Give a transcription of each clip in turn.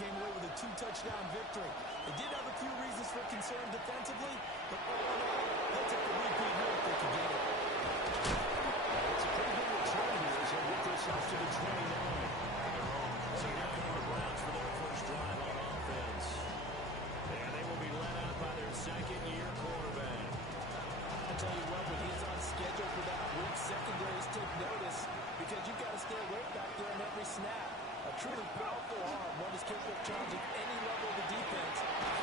came away with a 2-touchdown victory. They did have a few reasons for concern defensively, but all in all, they'll take a repeat here if they can get it. It's a pretty good return here as they get this up to the 29. So now going to Browns for their first drive on offense. And they will be led out by their second-year quarterback. I tell you what, when he's on schedule for that week, secondaries take notice because you've got to stay awake back there on every snap. A truly powerful arm, one is capable of challenging any level of the defense,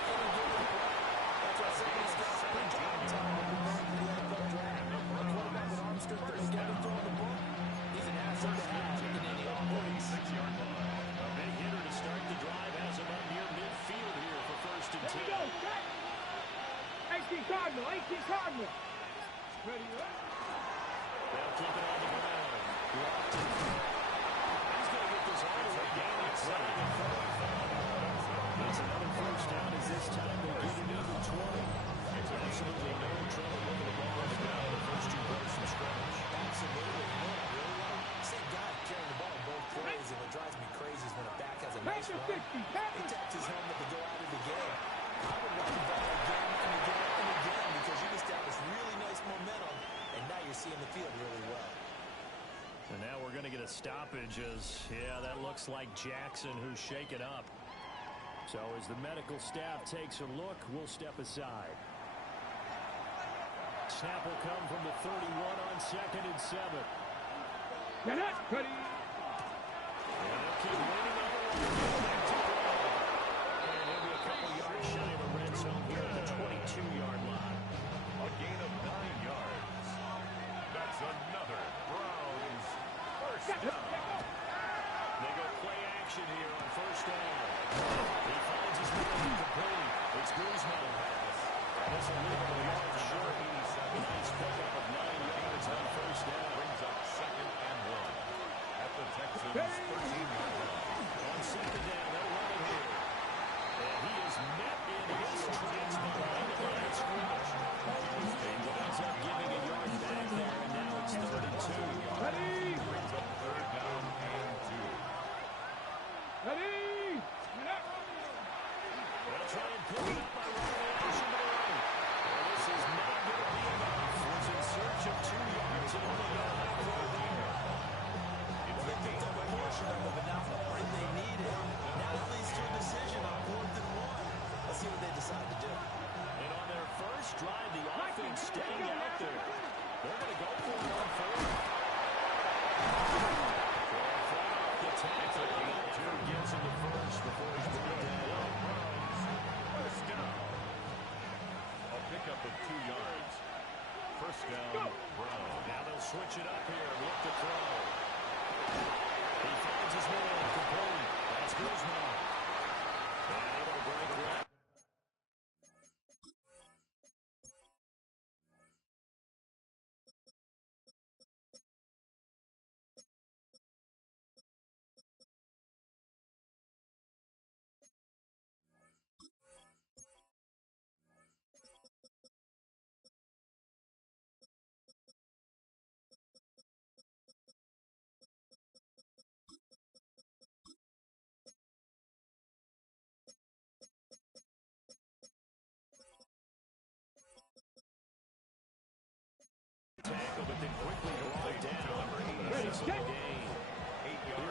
any given play. That's why some of these guys spend a lot of time when preparing for the NFL draft. A quarterback with arm strength that has got to throw in the ball. He's an asset to have in any offense. 36-yard line. A big hitter to start the drive has him up near midfield here for first and 10. Here we go, set. 18 Cardinal, 18 Cardinal. Ready, right? They'll keep it on the ground. Locked in. He's going to get this all the way down inside the 45. It's another first down as this time they get it into 20. It's absolutely no trouble moving the ball on the ground the first 2 plays from scrimmage. Absolutely. You know what I really like? Same guy carrying the ball in both plays, and what drives me crazy is when a back has a nice run, he taps his helmet to go out of the game. I would run the ball again and again and again because you established really nice momentum, and now you're seeing the field really well. And now we're going to get a stoppage as, yeah, that looks like Jackson who's shaken up. So as the medical staff takes a look, we'll step aside. Snap will come from the 31 on 2nd and 7. Get it, Cuddy. And they'll keep waiting on the line. Back to throw. And he'll be a couple yards shy of the red zone here at the 22-yard line. A gain of 9 yards. That's another Browns first down. They go play action here on first down. He finds his man incomplete. It's Guzman. This will leave him a yard short. Nice pickup of 9 yards on first down. Brings up 2nd and 1 at the Texans' 13-yard line. On 2nd down, they'll run it here. And he is met in his tracks behind the line of scrimmage. He winds up giving a yard back there, and now it's 3rd and 2. Ready. Brings up 3rd down and 2. Ready. They'll try and pick it up by running the action to the right. Well, this is not going to be enough. Was in search of 2 yards and only got halfway there. Well, they picked up a portion of it, but not the break they needed. Now it leads to a decision on 4th and 1. Let's see what they decide to do. And on their first drive, the offense staying out there. They're going to go for it on 4th. The tackle on that two gets him the first before he's brought down. First down. A pickup of 2 yards. First down, Browns. Now they'll switch it up here. Look to throw. He finds his man complete. That's Guzman. And it'll break right. Tackle, but then quickly brought down. Ready, Here's get.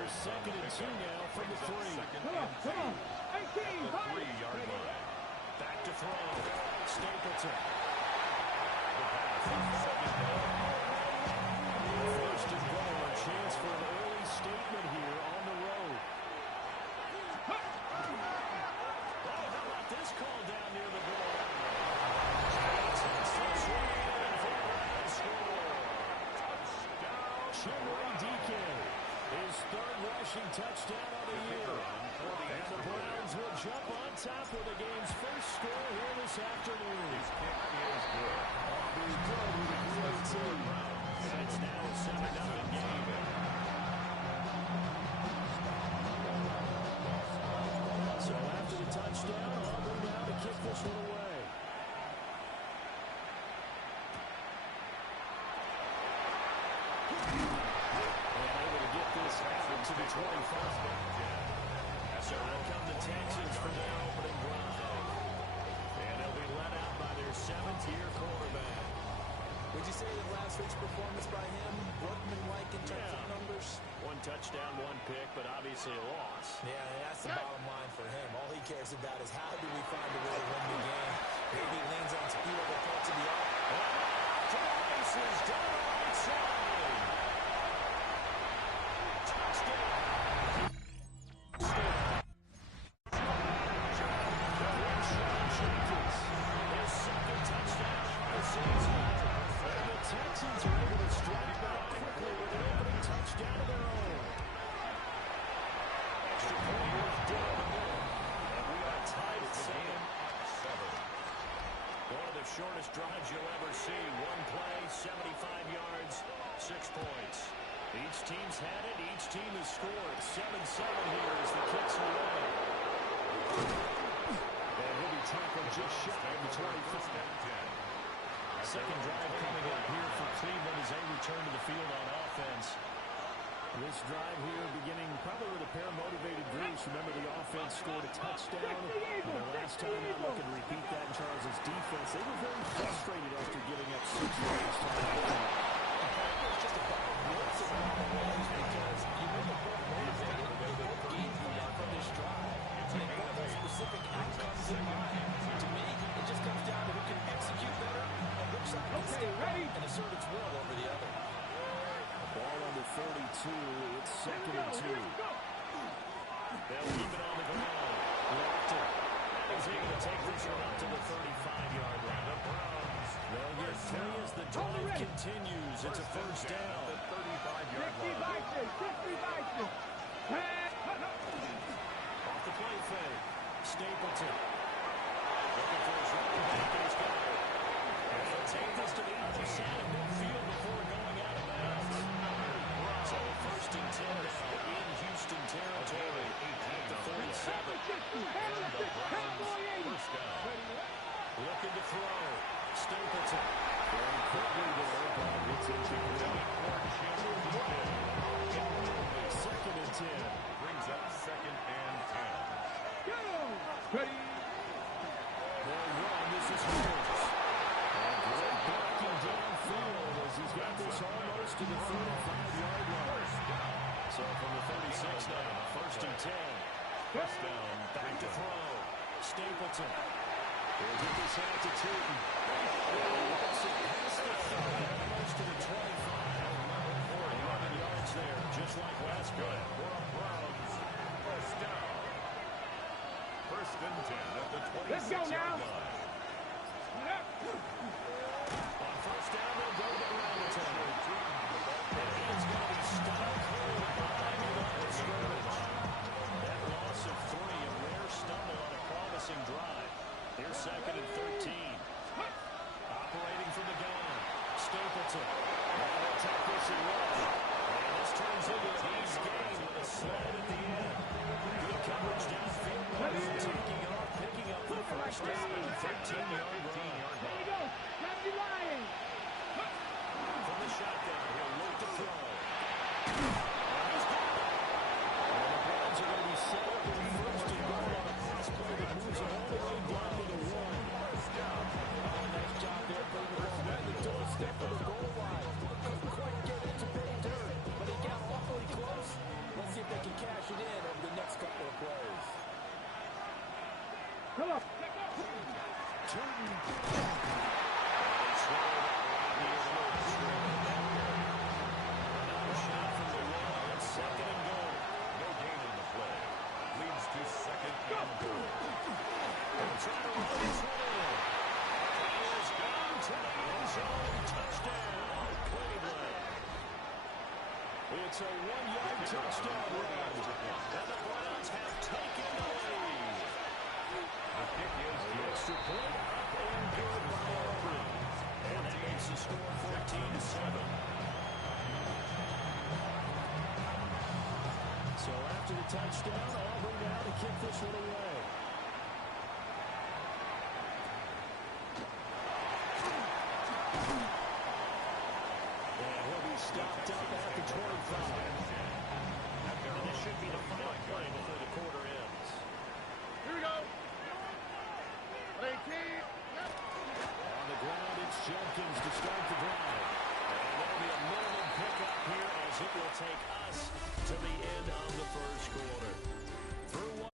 2nd and 2 now from the 3. Come on, come on. 18, The 3-yard line. Back to throw. Stapleton. The pass is 2nd down. First and goal. A chance for an early statement here on the road. Oh, how about this call down near the goal line? Johnson steps right in for a grand score. Touchdown. Chinwe Dike. His 3rd rushing touchdown of the year. And the Browns will jump on top with the game's first score here this afternoon. His kick is good. Aubrey good with a great team. And it's now a 7-0 game. So after the touchdown, Aubrey now to kick this one away. And able to get this out to the 25. As So out come the Texans for their opening drive. And they'll be let out by their seventh-year quarterback. Would you say that last week's performance by him, workman-like in terms of numbers? One touchdown, one pick, but obviously a loss. Yeah, and that's the bottom line for him. All he cares about is how do we find a way to win the game. Maybe leans on some few other parts of the offense. To the races, down the right side. Touchdown. His second touchdown of the season. And the Texans are able to strike back quickly with an opening touchdown of their own. Extra point was down the middle. And we are tied at 7. One of the shortest drives you'll ever see. One play, 75 yards, 6 points. Each team's had it. Each team has scored. 7-7 here as the kicks away. And he'll be tackled just shy of the 25. Second drive coming up here for Cleveland as they return to the field on offense. This drive here beginning probably with a pair of motivated groups. Remember, the offense scored a touchdown. And the last time out, looking to repeat that in Charles' defense. They were very frustrated after giving up 6 last time. It's just a blitz in a lot of ways because you win the ball motivated. They both game plan for this drive. And they both have specific outcomes in mind. To me, it just comes down to who can execute better and which side can step up and assert its will over the other. Ball under 42. It's 2nd and 2. They'll keep it on the ground. Lofton. And he's able to take this one up to the 35-yard line. The Browns. They'll get 3 as the drive continues. It's a first down. The 35-yard line. Off the play fake. Stapleton. Looking for his running back, and he's got it. And they'll take this to the outside of midfield before going out of bounds. So 1st and 10 now in Houston territory at the 37. And the Browns first down. Looking to throw. Stapleton. Very quickly there, but it's incomplete. 2nd and 10. Brings up 2nd and 10. Ready? They'll run. This is Hurts. And great blocking downfield as he's got this almost to the 45-yard line. So from the 36 now, 1st and 10. First down. Back to throw. Stapleton. He'll get this out to Tootin. Past the 30, almost to the 25. 11 yards there, just like last play. Browns first down. 1st and 10 at the Let's go 26-yard now. line. On 1st down, they'll go to the ground attack. And he's going to be stopped cold behind the line of scrimmage. That loss of 3, a rare stumble on a promising drive. Here's 2nd and 13. Operating from the gun. Stapleton. Now they'll take this and run. And this turns into an easy game with a slide at the end. Good coverage downfield. Taking off, picking up the first down and 13-yard run. There you go. Grab your line. From the shotgun, he'll look to throw. And he's got it. And the Browns are going to be set up in 1st and goal on a pass play that moves them all the way down to the 1. First down. Oh, nice job there, putting the ball right in the doorstep of the goal line. Couldn't quite get into pay dirt, but he got awfully close. Let's see if they can cash it in over the next couple of plays. Come on. Turton. And it's rolled out right near the scrimmage. Another shot from the 1 on 2nd and goal. No gain in the play. Leads to 2nd and goal. They'll try to run this one in. He is going to the end zone. Touchdown, Cleveland. It's a 1-yard touchdown run. And the Browns have taken the lead. The kick is The good. extra point up and good by Aubrey. And that makes the score 14-7. So after the touchdown, Aubrey now to kick this one away. And he'll be stopped up at the 25. And this should be the final play before the quarter ends. Here we go. 18. On the ground, it's Jenkins to start the drive. And that'll be a minimum pickup here as it will take us to the end of the first quarter. Through one.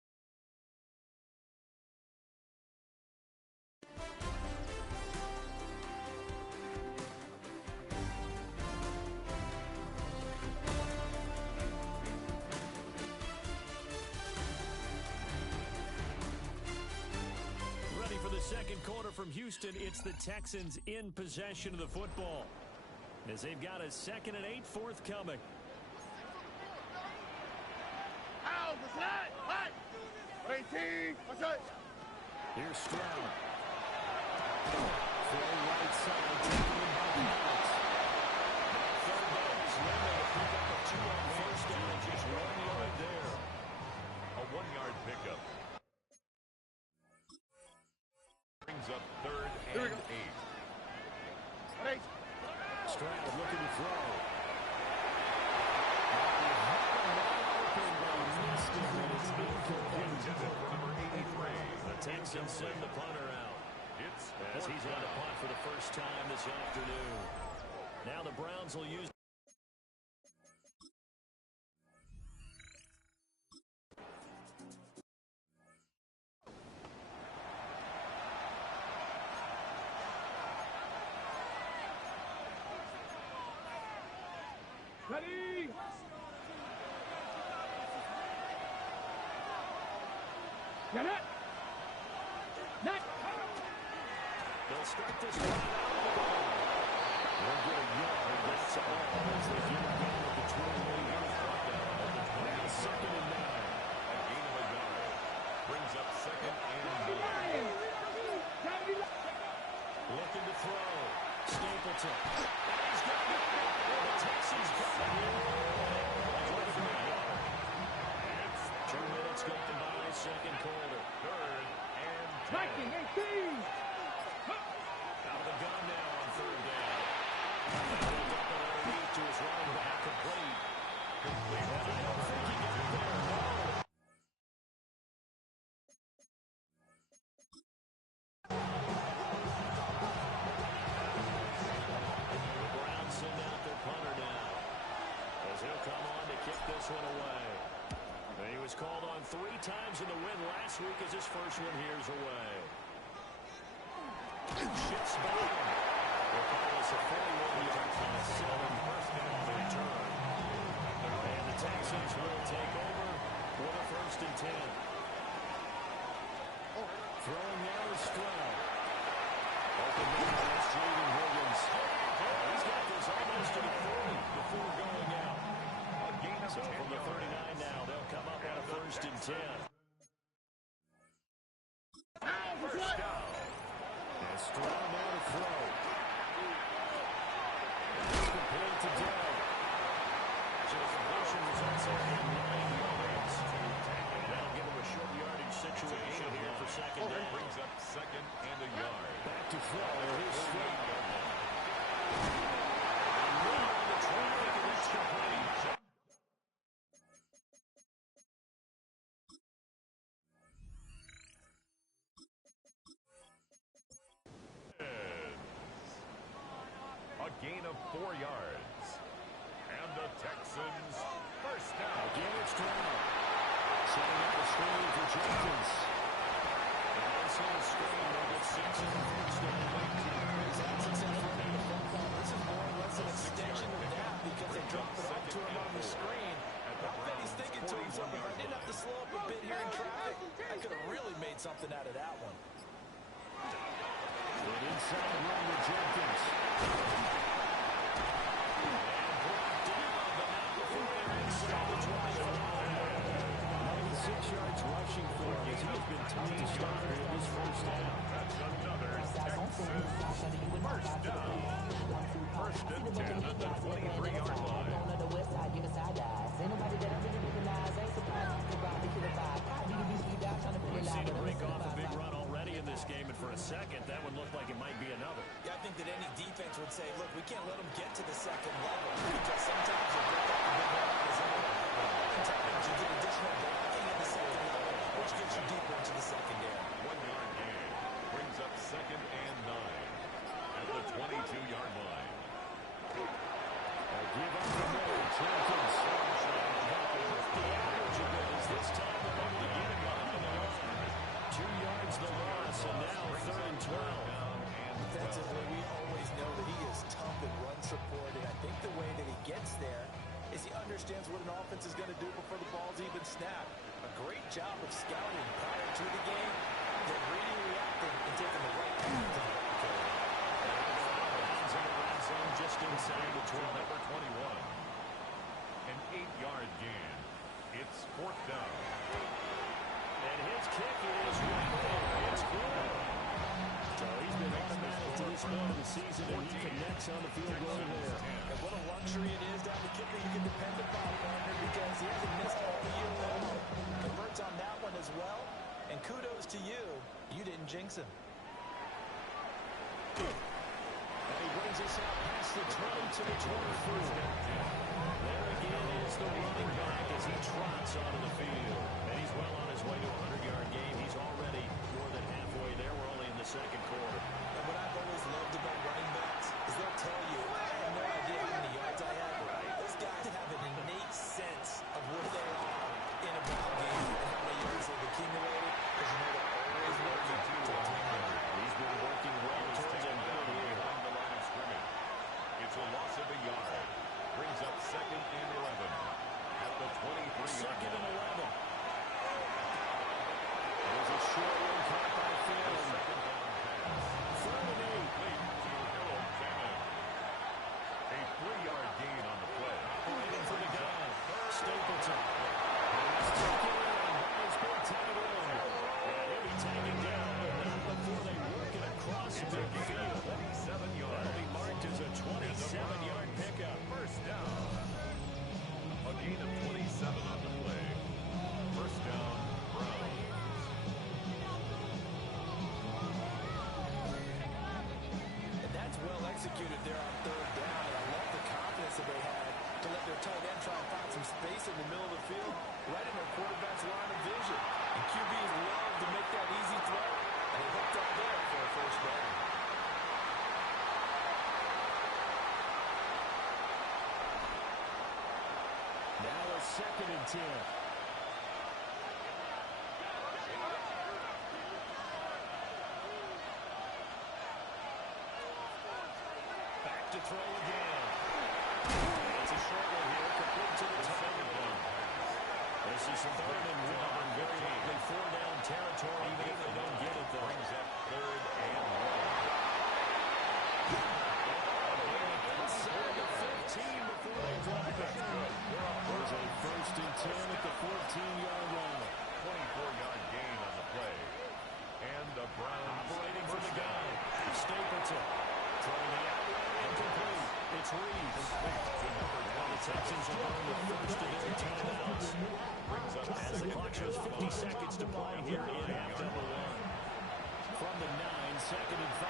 Ready for the second quarter from Houston. It's the Texans in possession of the football as they've got a 2nd and 8 forthcoming. Out, the slide. Hot. 18. Okay. Here's Stroud. Throw right side, taking him by the hands. Third down is Lemon to pick up a 2 on first down, just 1 yard there. A 1-yard pickup. Brings up 3rd and 8. Stroud looking to throw. Intended for number 83. The Texans send the punter out. It's As he's on a punt for the first time this afternoon. Now the Browns will use. Ready. Get it. Net. They'll start this one out. They'll get a yard. That's all as they get it down at the 28. Now 2nd and 9. a gain of a yard. Brings up 2nd and 9. Looking to throw. Stapleton. And he's got it. The Texans got it. It's 2 minutes gone by, second quarter. 3rd and 10. Tracking 18. Out of the gun now on 3rd down. Pulled up and underneath to his running back, complete. And I don't think he got there. No. The Browns send out their punter now, as he'll come on to kick this one away. He was called on 3 times in the win last week as his first one here's away. Shifts back. We'll call this a 41-yard toss, 7 first down for return. And the Texans will take over with a 1st and 10. Throwing now is Stroud. Open man, that's Jaden Williams. He's got this almost to the 40 before going out. A gain of So 10 from the 39 yards. now, they'll come up on a 1st and 10. First down. And Stroud now to throw. It's complete to Day. So the completion results in 9 yards. And that'll give him a short yardage situation here for 2nd down. Brings up 2nd and a yard. Back to throw. Here's Stroud. And now on the track, and that's complete. A gain of 4 yards. And the Texans first down. Again, it's Stroud. Setting up the screen for Jenkins. And that's on the screen. They'll get 6 on the first down. This is more or less an extension of that because they dropped it off to him on the screen. I bet he's thinking to himself, if I didn't have to slow up a bit here in traffic, I could have really made something out of that one. An inside run with Jenkins. And brought down, but not before they're inside the 25. 6 yards rushing for him as he has been tough to stop here in this first down. That's another Texans first down. 1st and 10 at the 23-yard line. We've seen him break off a big run already in this game, and for a second, that one looked like it might be another. Yeah, I think that any defense would say, look, we can't let them get to the 2nd level because sometimes you break up a big run, oftentimes you get additional blocking in the 2nd level. which gets you deeper into the secondary. 1 yard gain brings up 2nd and 9 at the 22-yard line. Give up the middle. Jenkins. The average of it is this time they're able to get it behind the line. 2 yards the loss, and now 3rd and 12. Defensively, we always know that he is tough in run support, and I think the way that he gets there is he understands what an offense is going to do before the ball's even snapped. A great job of scouting prior to the game, then reading, reacting, and taking the right path to the ball carrier. In the red zone just inside the 12. Number 21. An 8-yard gain. It's 4th down. And his kick is right there. It's good. So he's been automatic to this point of the season, and he connects on the field goal there. And what a luxury it is to have a kicker you can depend upon, partner, because he hasn't missed all the year long. Converts on that one as well, and kudos to you. You didn't jinx him. And he brings us out past the 20 to the 24. There again is the running back as he trots onto the field. And he's well on his way to a 100-yard game. He's already more than halfway there. We're only in the 2nd quarter. And what I've always loved about running backs is they'll tell you, I have no idea how many yards I have. Those guys have an innate sense of where they are in a ball game and how many yards they've accumulated, because you know they're always working to attain them. He's been working well towards him here. Behind the line of scrimmage. It's a loss of a yard. Brings up 2nd and 11 at the 23-yard 2nd and line. 11. There's a short one caught by Phelan. 3rd and 8. Late to Harold Cannon. A 3-yard gain on the play. Operating for the guy. Stapleton. He's taken in by his big tight end. And he'll be taken down, but not before they work it across midfield. 27 yards. That'll be marked as a 27-yard pickup. 1st down. A gain of 27 on the play. 1st down, Browns. And that's well executed there on 3rd down. And I love the confidence that they had to let their tight end try and find some space in the middle of the field, right in their quarterback's line of vision. And QBs love to make that easy throw, and they hooked up there for a 1st down. Now a 2nd and 10. Back to throw again. It's a short one here, complete to the tight end. This is 3rd and 1. Very likely 4-down territory, even if they don't get it, though. Brings up 3rd and 1. Inside the 15 before they drop it. There's a 1st and 10 at the 14-yard line. 24-yard gain on the play. And the Browns Operating for the guy. Stapleton. Throwing the outright incomplete. It's Reeves. Now the Texans are going the 1st of their timeouts. As the clock shows 50 seconds to play here in half number 1. From the 9, 2nd and 5.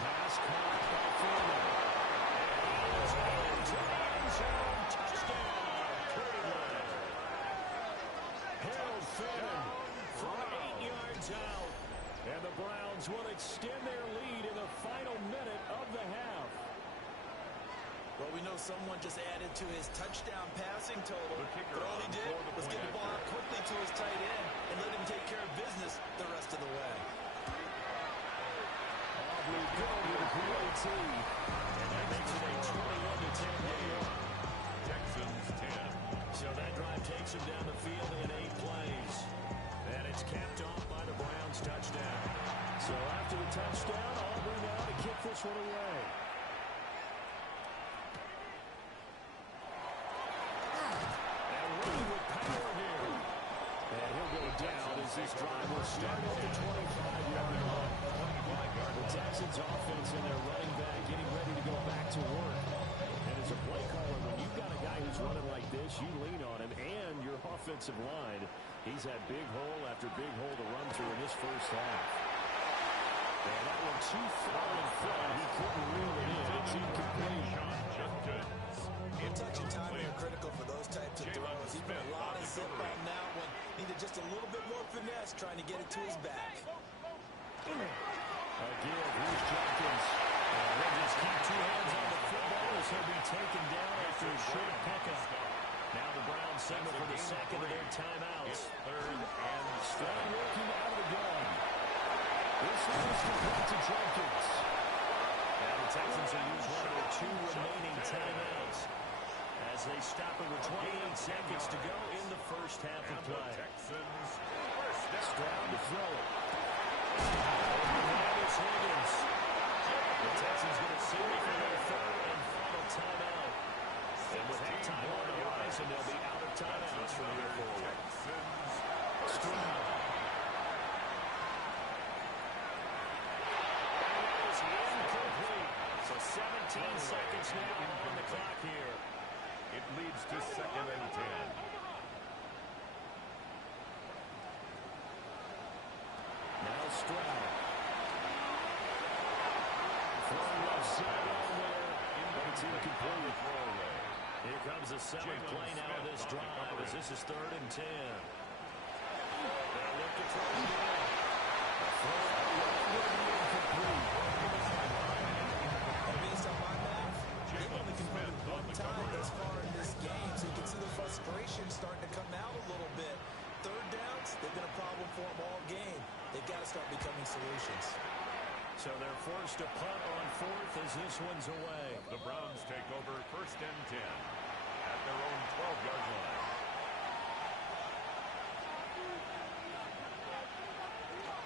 Pass caught by Phelan. Touchdown, Cleveland. Harold Phelan from 8 yards out. And the Browns will extend their lead in the final minute of the half. Well, we know someone just added to his touchdown passing total, but all he did was get the ball out quickly to his tight end and let him take care of business the rest of the way. Aubrey go to the PAT. And that makes it a 21-10 game. Texans 10. So that drive takes him down the field in 8 plays. And it's capped off by the Browns touchdown. So after the touchdown, Aubrey now to kick this one away. And Lee with power here. And he'll go down as this drive will start at the 25-yard line. The Texans offense and their running back getting ready to go back to work. And as a play caller, when you've got a guy who's running like this, you lean on him and your offensive line. He's had big hole after big hole to run through in this 1st half. And that one too far in front. He couldn't reel it in. It's incomplete. Just good. Touch and timing are critical for those types of throws. Even a lot of zip on that one. Needed just a little bit more finesse trying to get it to his back. Again, here's Jenkins. And they'll just keep two hands on the football as he'll be taken down after a short pickup. Now the Browns signal for the second of their timeouts. Third and Stroud working out of the gun. This is complete to Jenkins. Now the Texans will use one of their two remaining timeouts as they stop it with 28 seconds to go in the first half of play. Texans. Stroud to throw it. It's Higgins. The Texans going to signal for their third and final timeout. And with halftime on the horizon, they'll be out of timeouts from here forward. Stroud. That is incomplete. So 17 seconds now on the clock here. It leads to second and 10. Now Stroud. Throwing left side on there, but it's incomplete. Here comes the seventh play now of this drive as this is third and 10. They'll look to throw it in. A throw out long will be incomplete. Based on my math, they've only converted one time thus far in this game, so you can see the frustration starting to come out a little bit. Third downs, they've been a problem for them all game. They've got to start becoming solutions. So they're forced to punt on fourth as this one's away. The Browns take over first and 10 at their own 12-yard line.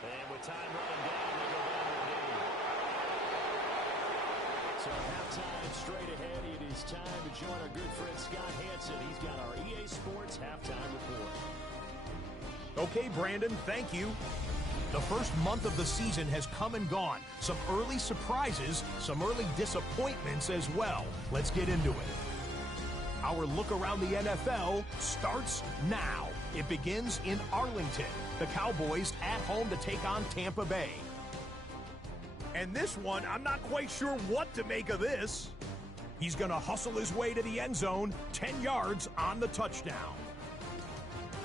And with time running down, they go down to the lead. So halftime straight ahead. It is time to join our good friend Scott Hansen. He's got our EA Sports halftime report. Okay, Brandon, thank you. The first month of the season has come and gone. Some early surprises, some early disappointments as well. Let's get into it. Our look around the NFL starts now. It begins in Arlington. The Cowboys at home to take on Tampa Bay. And this one, I'm not quite sure what to make of this. He's going to hustle his way to the end zone, 10 yards on the touchdown.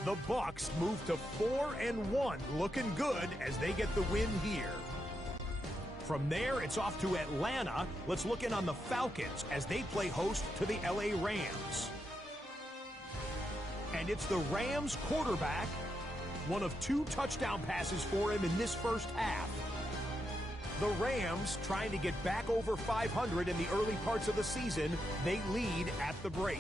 The Bucs move to 4-1, looking good as they get the win here. From there, it's off to Atlanta. Let's look in on the Falcons as they play host to the LA Rams. And it's the Rams quarterback, one of 2 touchdown passes for him in this first half. The Rams, trying to get back over 500 in the early parts of the season, they lead at the break.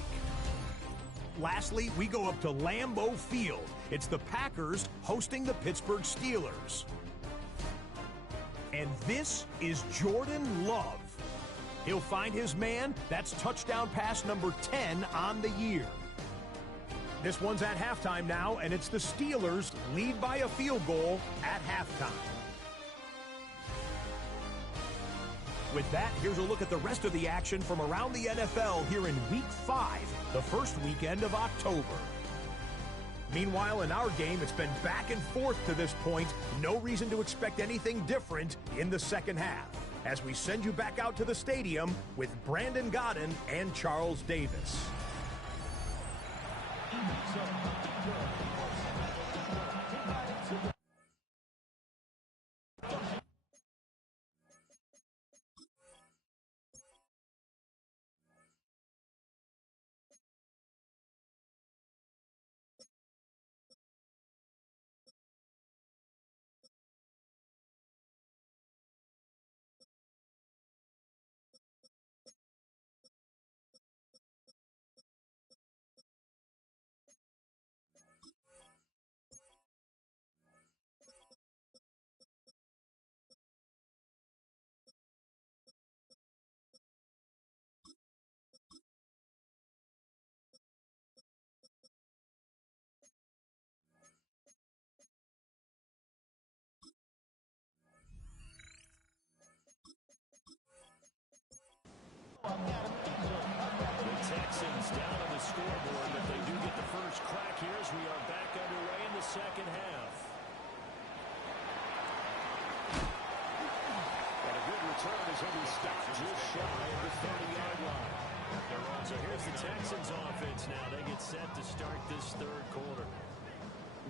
Lastly, we go up to Lambeau Field. It's the Packers hosting the Pittsburgh Steelers. And this is Jordan Love. He'll find his man. That's touchdown pass number 10 on the year. This one's at halftime now, and it's the Steelers lead by a field goal at halftime. With that, here's a look at the rest of the action from around the NFL here in Week 5, the first weekend of October. Meanwhile, in our game, it's been back and forth to this point. No reason to expect anything different in the second half, as we send you back out to the stadium with Brandon Godden and Charles Davis. The Texans down on the scoreboard, but they do get the first crack here as we are back underway in the second half. return as he'll be stopped just shy of the 30-yard line. So here's the Texans offense now. They get set to start this third quarter.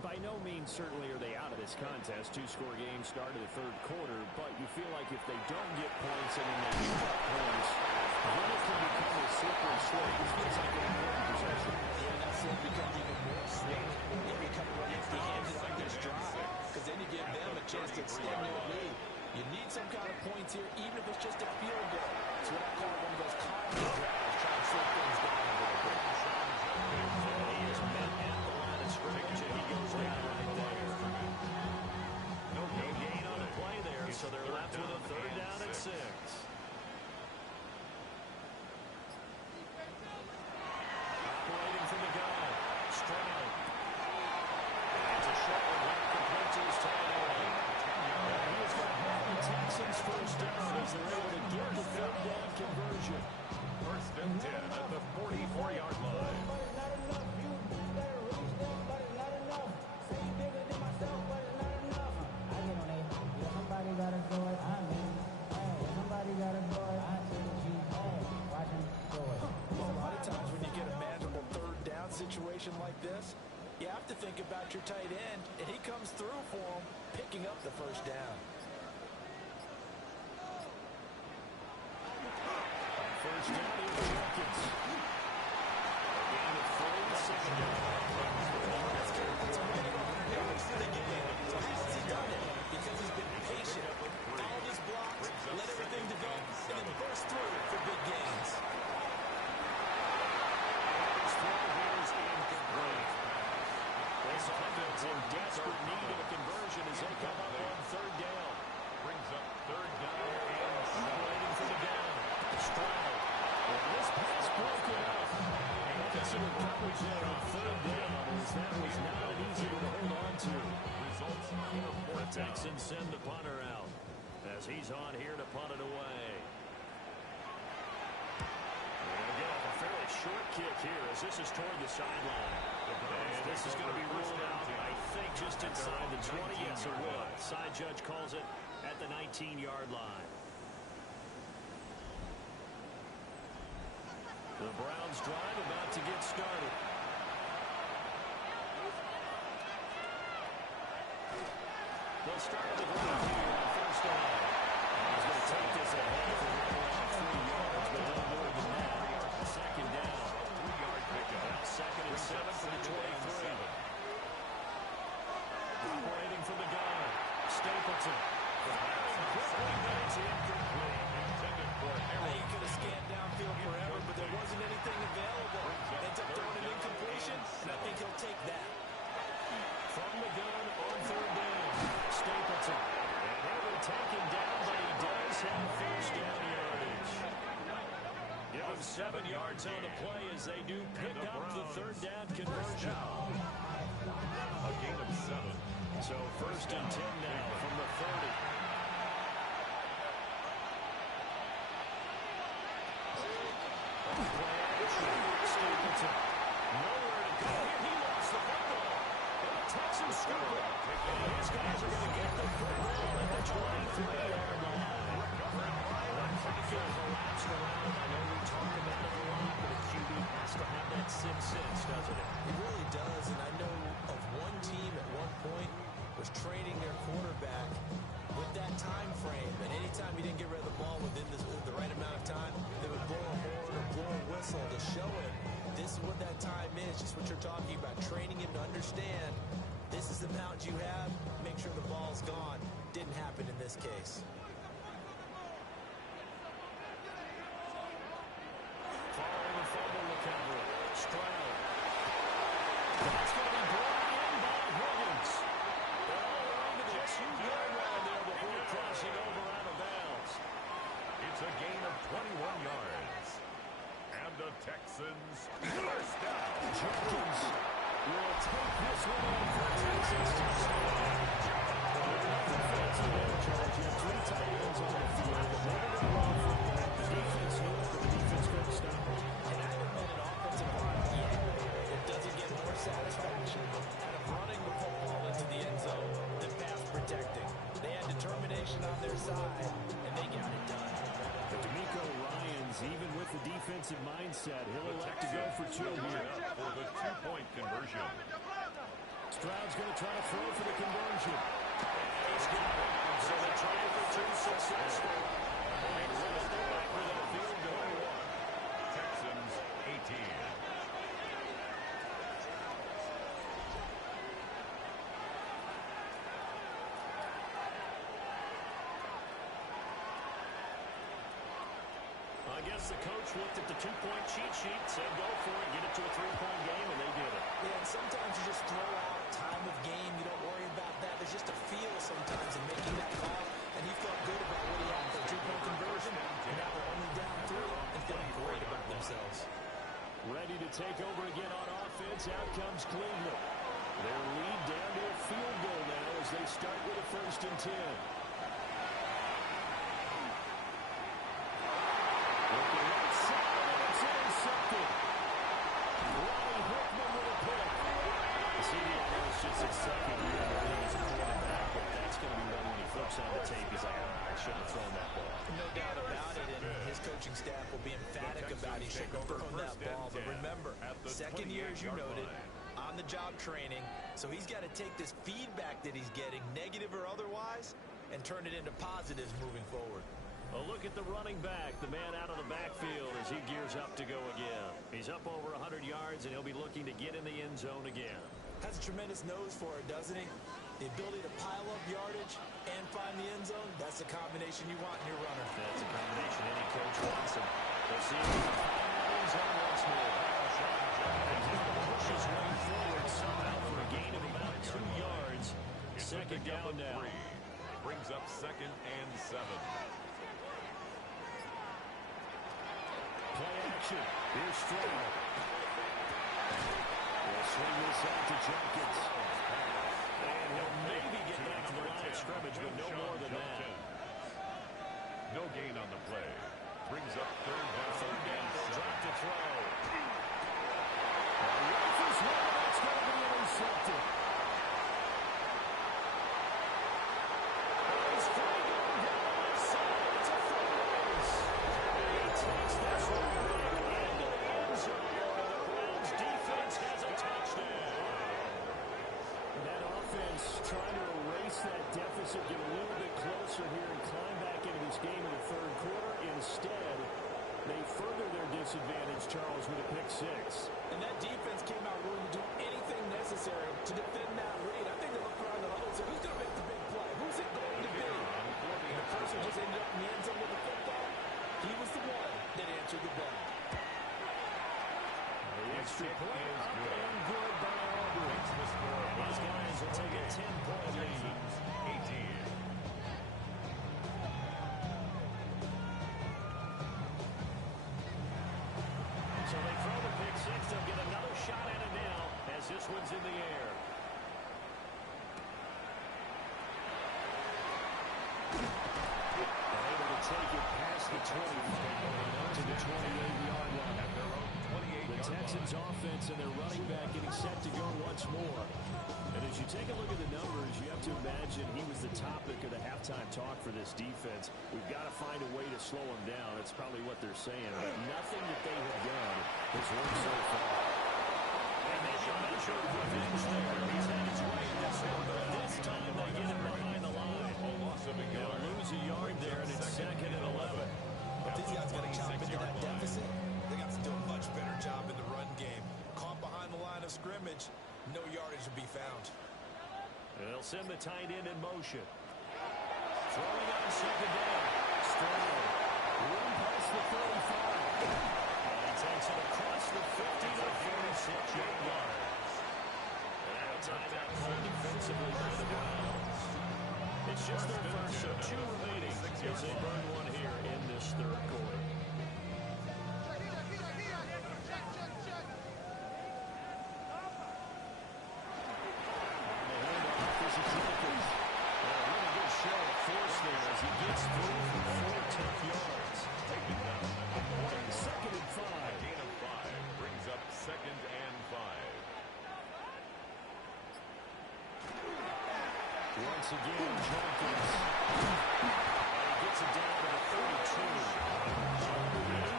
By no means certainly are they out of this contest. Two-score game start of the third quarter, but you feel like if they don't get points and then they give up points, then it can become a slippery slope. This feels like an important possession. Yeah, that's it. Becomes even more slow if you come away empty-handed on this drive, because then you give them a chance to extend their lead. You need some kind of points here, even if it's just a field goal. It's what I call one of those common drives, trying to slow things down a little bit. He is met at the line of scrimmage, and he goes down right there. No gain on the play there, so they're left with a third down and 6. Operating from the gun, Stroud. It's a short one, not complete to his tight end. He has got the Texans first down as they're able to get the third down conversion. First and 10 at the 44-yard line. A lot of times when you get a manageable third down situation like this, you have to think about your tight end, and he comes through for him, picking up the first down. First down in the Rockets. A gain of 3, second down. That's good. It's already 100 yards for the game. So how has he done it? Because he's been patient, followed his blocks, let everything develop, and then burst through for big gains. His throw here is incomplete. This offense in desperate need of a conversion as they come up on third down. Brings up third down and Operating for the down. Stroud. And this pass broken up. Excellent coverage there on third down as that was not an easy one to hold on to. results in a The fourth down. Texans send the punter out as he's on here to punt it away. They're going to get off a fairly short kick here as this is toward the sideline. And this is going to be ruled out, I think, just inside the 20. Yes, it will. Side judge calls it at the 19-yard line. The Browns drive about to get started. They'll start with the lead here on first down. He's going to take this ahead for around 3 yards, but no more than that. Second down. 3-yard pickup. Now second and 7 for the 23. Operating from the gun. Stapleton. Firing quickly, but it's incomplete. Intended for Now Harold. you could have scanned downfield forever, but there wasn't anything available. Ends up throwing an incompletion, and I think he'll take that. From the gun on third down. Stapleton. And he'll be taken down, but he does have first down yardage. Give him 7 yards on the play as they do pick up the third down conversion. A gain of 7. So first and 10 now from the 30. Play action. Stapleton. Nowhere to go. He lost the football. And the Texans scoop it. And his guys are going to get the football at the 23-yard line. That pocket collapsed around. I know we talked about it a lot, but a QB has to have that 6 sense, doesn't it? It really does, and I know of one team at one point was training their quarterback with that time frame, and anytime he didn't get rid of the ball within the right amount of time, they would blow a horn or blow a whistle to show him this is what that time is, just what you're talking about, training him to understand this is the amount you have, make sure the ball's gone. Didn't happen in this case. Following the fumble recovery, Stroud. That's going to be brought in by Higgins. They're all the way to the 2-yard line there before crossing over out of bounds. It's a gain of 21 yards. And the Texans first down. Jenkins will take this one on for a Texans touchdown. Nothing fancy there, Charles. You have 3 tight ends on the field. They were going to run from that. The defense knew it, but the defense couldn't stop it. And I haven't been an offensive line yet that doesn't get more satisfaction out of running the football into the end zone than pass protecting. They had determination on their side, and they got it done. defensive mindset. He'll elect to go for two here. For the two-point conversion. Stroud's going to try to throw for the conversion. He's got it. So they try for two successful. And right there for that field goal. Texans 18. I guess the coach looked at the two-point cheat sheet, said go for it, get it to a three-point game, and they did it. Yeah, and sometimes you just throw out time of game. You don't worry about that. There's just a feel sometimes in making that call, and he felt good about what he had for a two-point conversion. And now they're only down 3 and feeling great about themselves. Ready to take over again on offense. Out comes Cleveland. Their lead down to a field goal now as they start with a 1st and 10. Looking right side, and it's intercepted. Ronnie Hickman with a pick. CDL is just his second year in the league as a quarterback, but that's going to be one when he flips on the tape. He's like, oh, I shouldn't have thrown that ball. No doubt about it, and his coaching staff will be emphatic about he shouldn't have thrown that ball. But remember, second year, as you noted, on-the-job training, so he's got to take this feedback that he's getting, negative or otherwise, and turn it into positives moving forward. A look at the running back, the man out of the backfield as he gears up to go again. He's up over 100 yards, and he'll be looking to get in the end zone again. Has a tremendous nose for it, doesn't he? The ability to pile up yardage and find the end zone, that's the combination you want in your runner. That's a combination any coach wants, and we'll see if he can find the end zone once more. Push his way forward somehow for a gain of about 2 yards. Second down now. Brings up 2nd and 7. Play action. Here's Stroud. They'll swing this out to Jenkins. And he'll maybe get back to the line of scrimmage, but no more than that. No gain on the play. Brings up 3rd down. Drop to throw. Rifles one, that's going to be intercepted. He's free going down the left side. It's a full race. He takes this one back into the end zone. The Browns defense has a touchdown. That offense trying to erase that deficit, get a little bit closer here and climb back into this game in the 3rd quarter. Instead, they further their disadvantage, Charles, with a pick 6. And that defense came out willing to do anything necessary to defend that lead. I think they looked around the huddle and said, who's going to make the big play? Who's it going to be? And the person just ended up in the end zone with the football. He was the one that answered the bell. The extra point up and good by Aubrey. And these guys will take a 10-point lead. 18. So they throw the pick 6. They'll get another shot at it now as this one's in the air. And able to take it past the 20 to the 28-yard line. The Texans offense and their running back getting set to go once more. And as you take a look at the numbers, you have to imagine he was the topic of the halftime talk for this defense. We've got to find a way to slow him down. That's probably what they're saying. But nothing that they have done has worked so far. And they should measure revenge there. He's had his way in this one, but this time they get him behind the line. They'll lose a yard there, and it's 2nd and 11. But these guys got to chop into that deficit. They got to do a much better job in the run game. Caught behind the line of scrimmage, no yardage to be found. And they'll send the tight end in motion. Throwing on 2nd down. Stroud. Run past the 35. And he takes it across the 50 to 46-yard line. And that'll tie that home defensively by the Browns. It's just their first, so 2 remaining as they burn one here in this 3rd quarter. He gets through for 4 tough yards. Taken down. 2nd and 5. Gain of 5 brings up 2nd and 5. Once again, Jenkins. And he gets it down to the 32.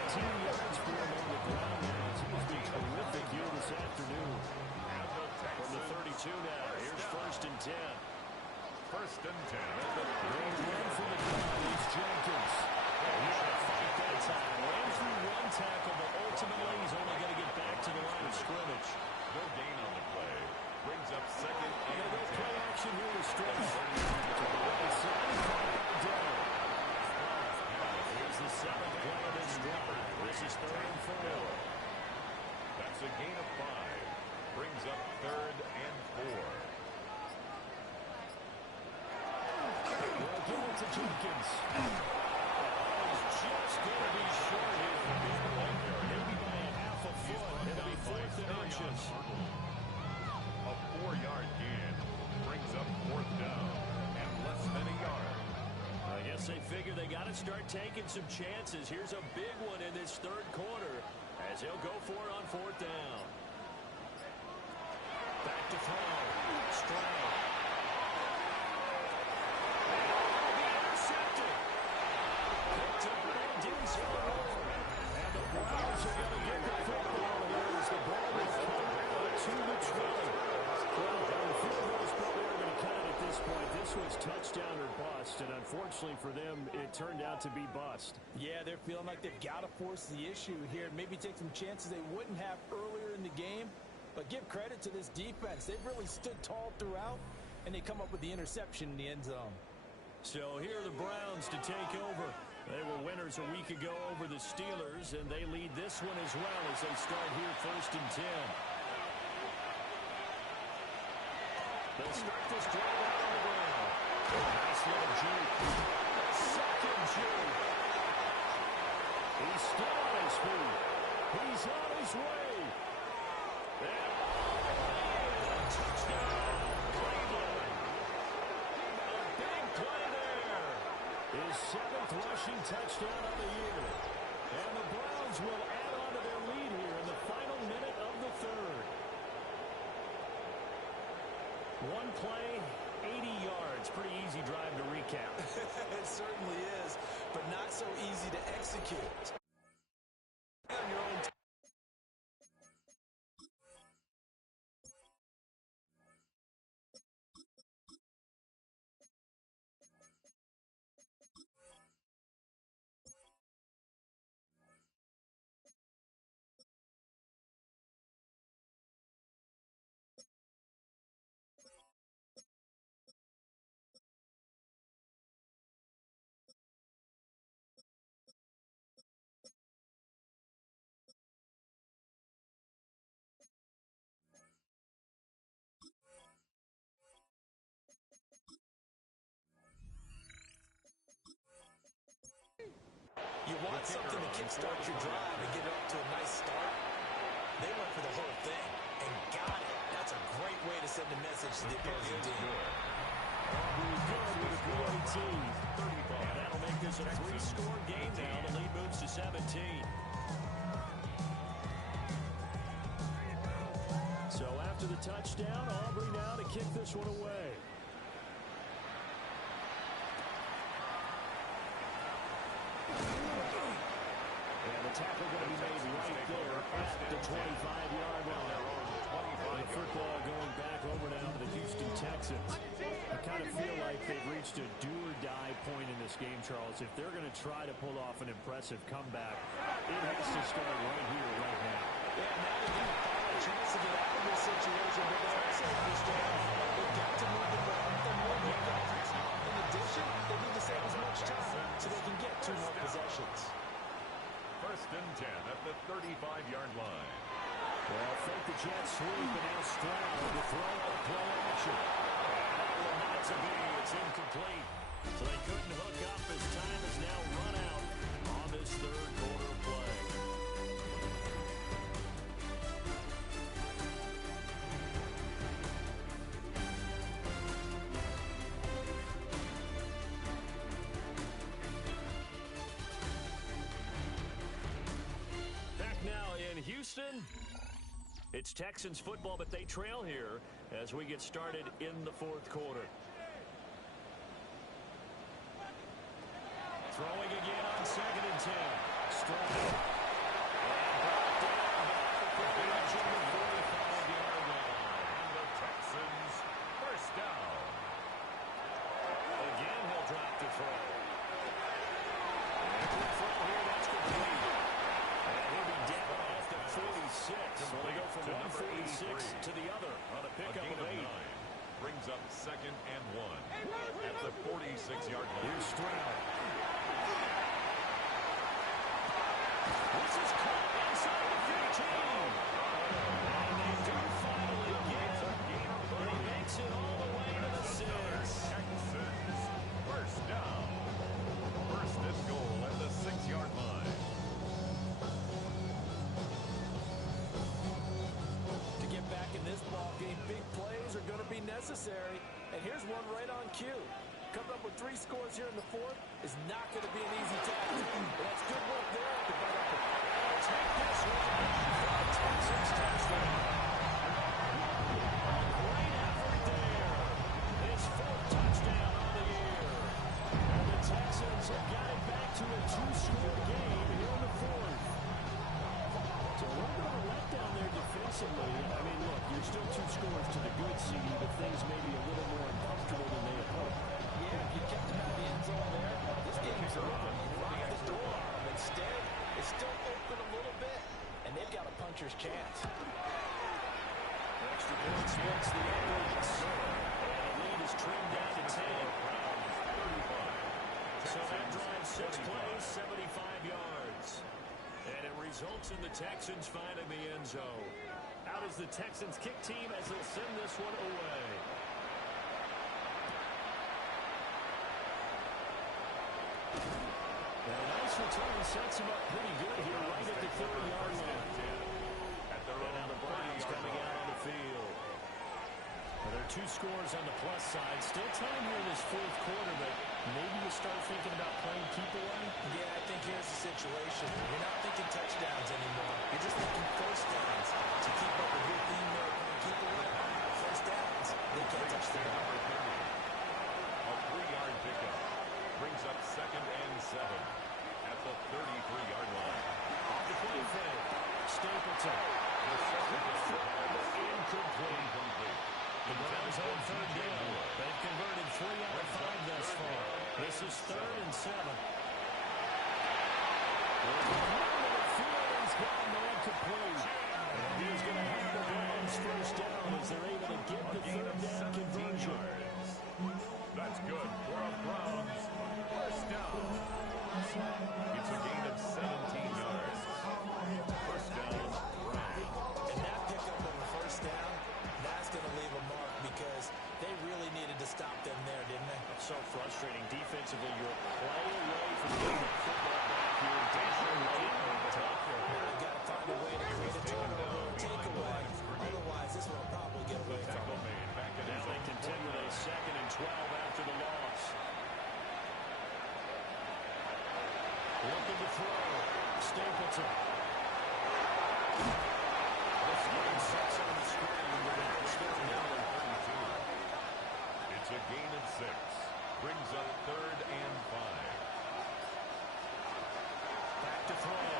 18 yards for him on the ground now. He has been terrific here this afternoon. From the 32 now, here's 1st and 10. 1st and 10. Great run from the crowd. It's Jenkins. He had to fight that time. Ran through one tackle, but ultimately he's only going to get back to the line of scrimmage. No gain on the play. Brings up 2nd and 10. Play action here with Stretch. To the right side. Down. Here's the 7th play of this drive. This is 3rd and 4. That's a gain of 5. Brings up 3rd and 4. They'll give it to Jenkins. He's just going to be short here. Maybe by a half a foot. It'll be 4th and inches. A 4-yard gain brings up 4th down and less than a yard. I guess they figure they got to start taking some chances. Here's a big one in this 3rd quarter as he'll go for it on 4th down. Back to throw. Stroud. Intercepted. Picked up and didn't score. And the Browns are going to get the football here as the ball is carried to the 20. Well, the field goal is probably going to cut it at this point. This was touchdown or bust, and unfortunately for them, it turned out to be bust. Yeah, they're feeling like they've got to force the issue here. Maybe take some chances they wouldn't have earlier in the game. But give credit to this defense. They've really stood tall throughout, and they come up with the interception in the end zone. So here are the Browns to take over. They were winners a week ago over the Steelers, and they lead this one as well as they start here 1st and 10. They'll start this drive out on the ground. Nice little juke. Second juke. He's still on his feet. He's on his way. And touchdown, Cleveland. A big play there. His 7th rushing touchdown of the year. And the Browns will add on to their lead here in the final minute of the 3rd. One play, 80 yards. Pretty easy drive to recap. It certainly is, but not so easy to execute. On your own You want something to kickstart your drive and get it off to a nice start? They went for the whole thing and got it. That's a great way to send a message to the opposing team. He's good with a PAT. And that'll make this a 3-score game now. The lead moves to 17. So after the touchdown, Aubrey now to kick this one away. And the tackle going to be made right there at the 25-yard line. The football going back over now to the Houston Texans. I kind of feel like they've reached a do-or-die point in this game, Charles. If they're going to try to pull off an impressive comeback, it has to start right here, right now. Yeah, now they need a chance to get out of this situation, but they also understand they've got to move the ball and more defense. In addition, they need to save as much time so they can get 2 more possessions. 1st and 10 at the 35-yard line. Well, fake the jet sweep, and now Stroud to throw on play action. That will not to be. It's incomplete. So they couldn't hook up as time has now run out on this 3rd quarter play. Back now in Houston. It's Texans football, but they trail here as we get started in the 4th quarter. stride. And brought down back approaching the 45-yard line. And the Texans first down. Again, he'll drop to throw. And the throw here, that's complete. And he'll be down at the 46. So they go from one 46 to the other on a pickup of 8. Brings up second and 1 at the 46-yard line. Here's Stroud. This is caught inside the 15. And they do finally get it. But he makes it all the way to the 6. Texans first down. First and goal at the 6-yard line. To get back in this ball game, big plays are going to be necessary. And here's one right on cue. Coming up with 3 scores here in the 4th is not going to be an easy task. But that's good work there to bite up. And take this one for the Texans touchdown. A great effort there. His 4th touchdown on the year. And the Texans have got it back to a 2-score game here in the 4th. So a little bit of a letdown there defensively. I mean, look, you're still 2 scores to the good seed, but things may be a little more uncomfortable than they had hoped. Yeah, if you kept him out of the end zone there, this game's over. You locked the door. Instead, it's still open a little bit, and they've got a puncher's chance. Extra point splits the Edwards. And the lead is trimmed down to 10. So that drive 6 plays, 75 yards. And it results in the Texans finding the end zone. Out is the Texans kick team as they'll send this one away. Now, a nice return sets him up pretty good here right at the 30-yard line. And now the Browns coming out on the field. Well, there are 2 scores on the plus side. Still time here in this 4th quarter, but maybe you start thinking about playing keep away. Yeah, I think here's the situation. You're not thinking touchdowns anymore. You're just thinking first downs. To keep up with your theme there, keep away. First downs, they can't touch the ball. A 3-yard pickup brings up second and 7 at the 33-yard line. Off the play fake. Stapleton. Incomplete. The Browns on 3rd down. They've converted 3 out of 5 thus far. This is 3rd and 7. He's got man complete. And he's going to have the Browns first down as they're able to get the 3rd down conversion. That's good for a Browns first down. It's a gain of 17 yards. First down, Browns. And that pickup of a first down, that's going to leave a mark because they really needed to stop them there, didn't they? It's so frustrating. Defensively, you're a play away from getting the football back here. Down late on the top here. Now they've got to find a way to create a turnover or takeaway. Otherwise, this will probably get away from them. Now they contend with a 2nd and 12 after the loss. Looking to throw. Stapleton. The screen sets on the screen. Still down at 32. It's a gain of 6. Brings up 3rd and 5. Back to throw.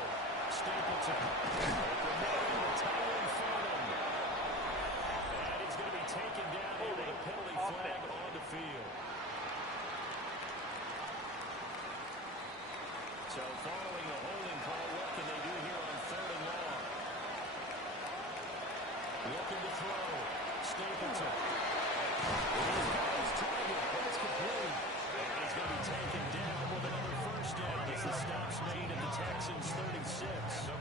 Stapleton. The towering Phantom. And he's going to be taken down with a penalty flag on the field. So following a holding call, what can they do here on 3rd and long? Looking to throw. Stapleton. He's got his target. It's complete. And he's going to be taken down with another first down as the stop's made at the Texans 36.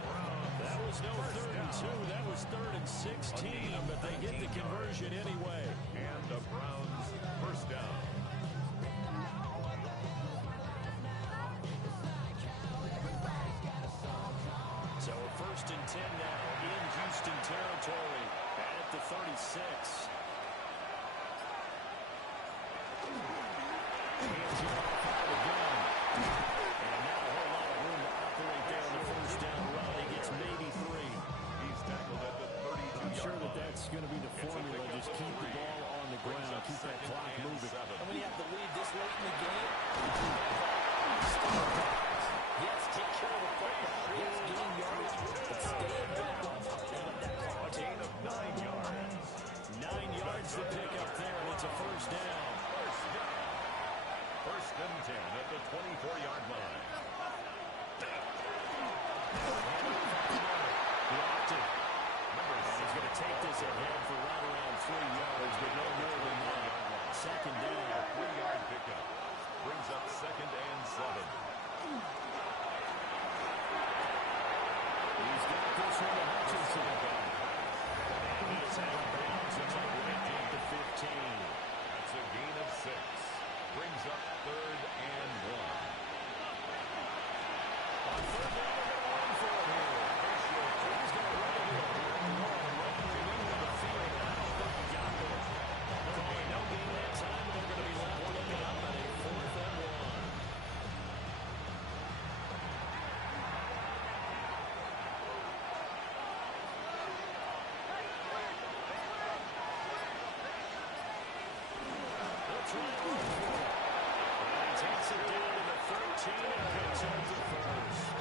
That was no 3rd and 2. That was 3rd and 16, but they get the conversion anyway. And the Browns first down. So a 1st and 10 now in Houston territory at the 36. Hands it off out again. And now a whole lot of room to operate there on the first down run. He gets maybe 3. He's tackled at the 32-yard I'm sure line. that's going to be the formula. Just keep the ball on the ground. Keep that clock moving. And when you have the lead this late in the game, yes, take care of the football. ahead for right around 3 yards, but no more than that. Second down. 3-yard pickup. Brings up 2nd and 7. He's got this one to Hutchinson. And he is out of bounds and right at the 15. That's a gain of 6. Brings up 3rd and 1. On 3rd down, they're going to run for it here. He's going to run it here. Running into the field. I don't think he got there. Calling no gain that time, and they're going to be left looking up at a 4th and 1. They'll try to run for it. And he takes it down to the 13 and picks up the first.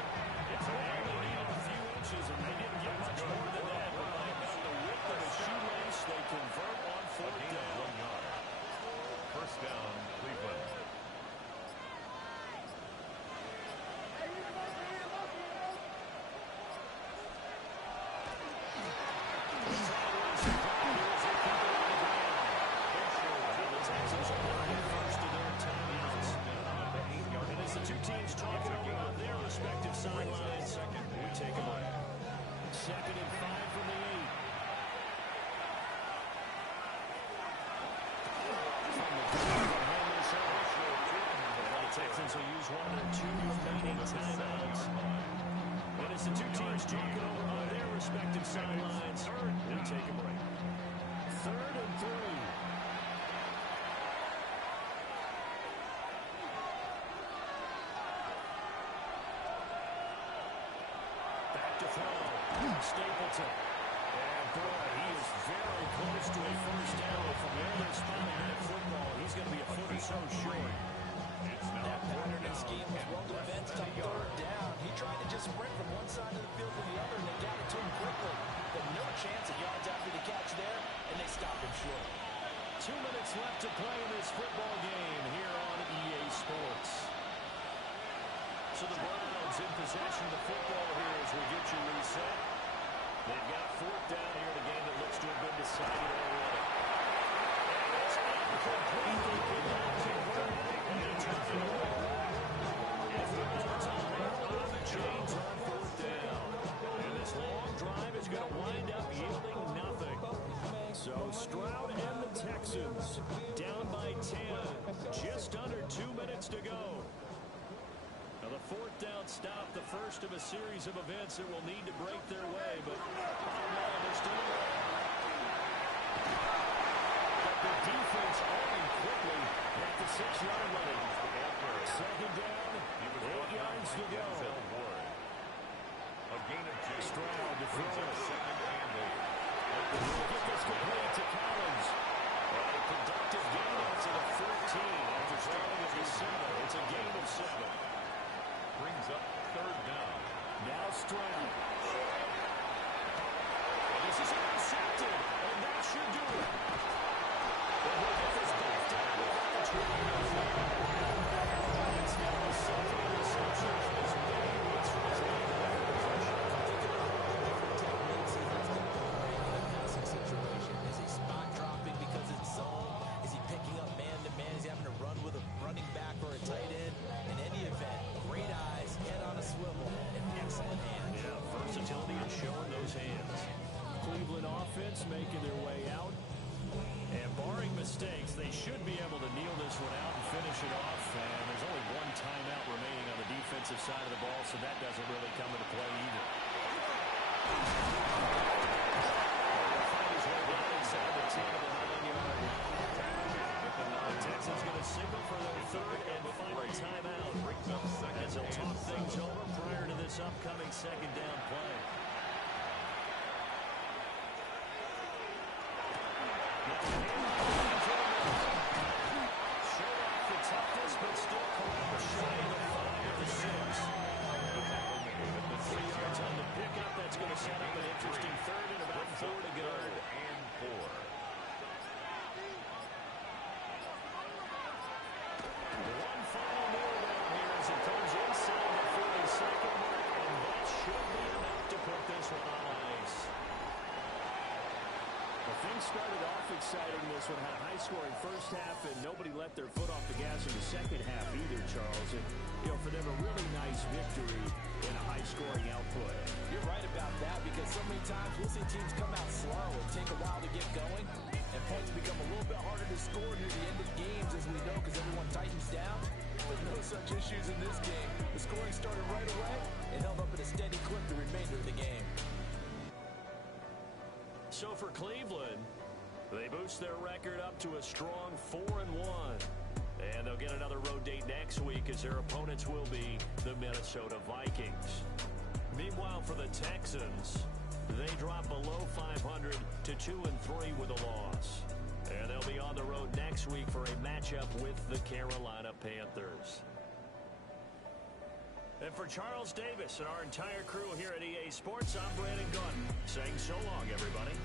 It's a only needed a few inches, and they didn't get much more than that. But by about the width of a shoelace, they convert on 4th Gain of down. 1 yard. First down, Cleveland. And as the two teams talk it over on their respective sidelines, we take a break. 2nd and 5 from the 8. From the ground, they'll hand this off. The Texans will use one of their 2 remaining timeouts. And as the two teams talk it over on their respective sidelines, we take a break. 3rd and 3. Back to throw. Stapleton. And boy, he is very close to a first down. From where they're spotting that football, he's going to be a foot or so short. That pattern and scheme was well defensed on 3rd down. He tried to just sprint from one side of the field to the other, and they got it to him quickly. But no chance of yards after the catch there, and they stopped him short. 2 minutes left to play in this football game here on EA Sports. So the Browns in possession of the football here as we get you reset. They've got 4th down here in a game that looks to have been decided already. And it's incomplete. They could not convert it. And they turn it over. After overtime, on the chains on 4th down. And this long drive is going to wind up yielding nothing. So Stroud and the Texans down by 10. Just under 2 minutes to go. Now the 4th down stop, the first of a series of events that will need to break their way, but bottom line, they're still away. But the defense only quickly at the 6-yard line. 2nd down, 8 yards to go. A gain of 2. Stroud to Brings throw. up 2nd and 8. He'll get this complete to Collins. A productive gain out to the 14 after starting at the 7. It's a gain of 7. Brings up 3rd down. Now Stroud. This is intercepted, and that should do it. But he'll get this back down without the 20-yard line. It's now the 2nd interception of his many weeks from his lead. Situation. Is he spot dropping because it's zone? Is he picking up man-to-man? Is he having to run with a running back or a tight end? In any event, great eyes, head on a swivel, and excellent hands. Yeah, versatility and showing those hands. Cleveland offense making their way out. And barring mistakes, they should be able to kneel this one out and finish it off. And there's only 1 timeout remaining on the defensive side of the ball, so that doesn't really come into play either. The Texans going to signal for their 3rd and final timeout as they'll talk things over prior to this upcoming 2nd down play. Showed off the toughness, but still collapsed shy of the 5 of the 6. The 3 yards on the pickup. That's going to set up an interesting 3rd and about 4 to go. 3rd and 4. One final nail down here as it comes inside the 42nd mark, and that should be enough to put this one on ice. exciting, this one. Had a high-scoring first half, and nobody let their foot off the gas in the second half either, Charles. And, for them, a really nice victory and a high-scoring output. You're right about that, because so many times we'll see teams come out slow and take a while to get going, and points become a little bit harder to score near the end of games, as we know, because everyone tightens down. But no such issues in this game. The scoring started right away and held up at a steady clip the remainder of the game. So for Cleveland, they boost their record up to a strong 4-1. And they'll get another road date next week, as their opponents will be the Minnesota Vikings. Meanwhile, for the Texans, they drop below 500 to 2-3 with a loss. And they'll be on the road next week for a matchup with the Carolina Panthers. And for Charles Davis and our entire crew here at EA Sports, I'm Brandon Gunn, saying so long, everybody.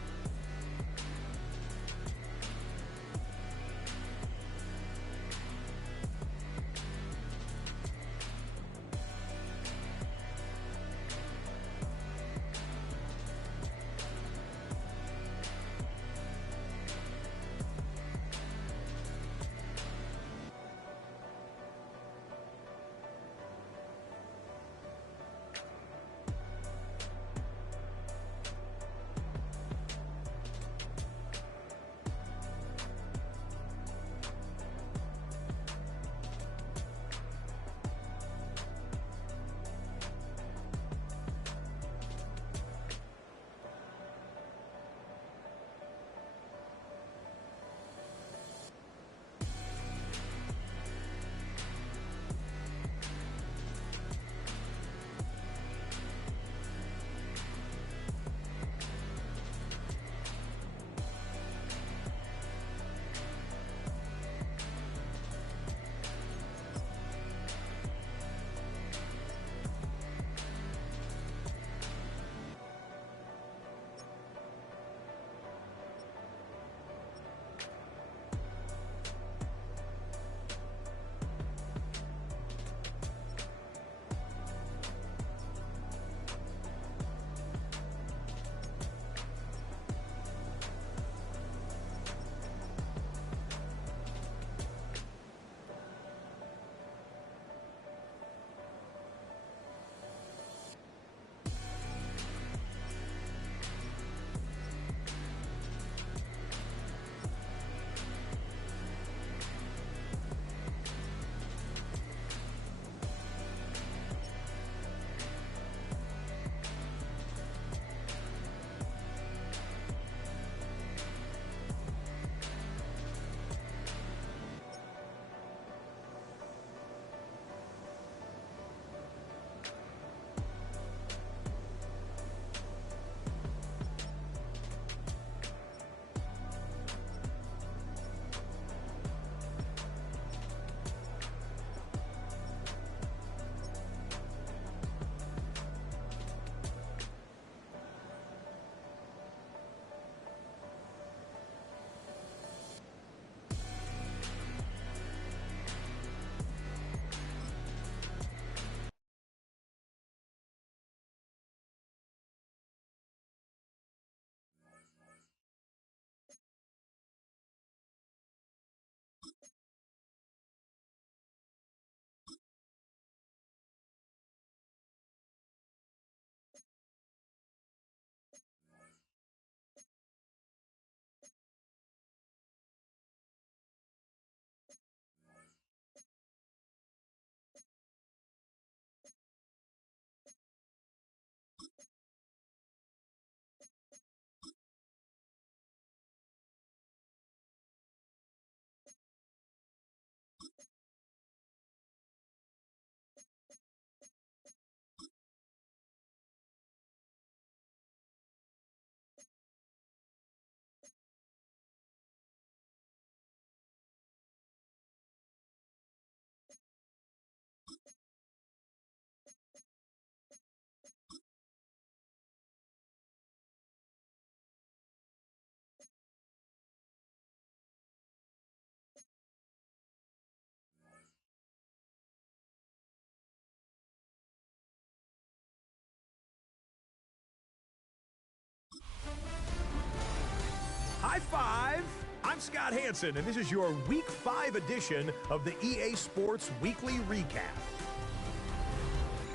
Scott Hansen, and this is your Week 5 edition of the EA Sports Weekly Recap.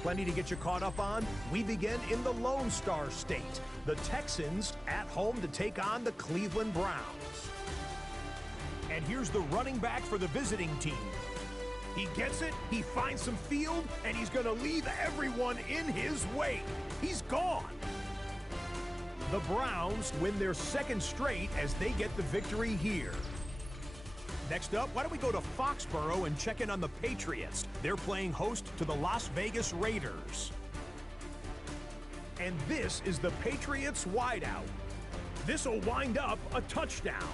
Plenty to get you caught up on. We begin in the Lone Star State. The Texans at home to take on the Cleveland Browns. And here's the running back for the visiting team. He gets it, he finds some field, and he's going to leave everyone in his wake. He's gone. The Browns win their second straight as they get the victory here. Next up, why don't we go to Foxborough and check in on the Patriots. They're playing host to the Las Vegas Raiders. And this is the Patriots wideout. This will wind up a touchdown.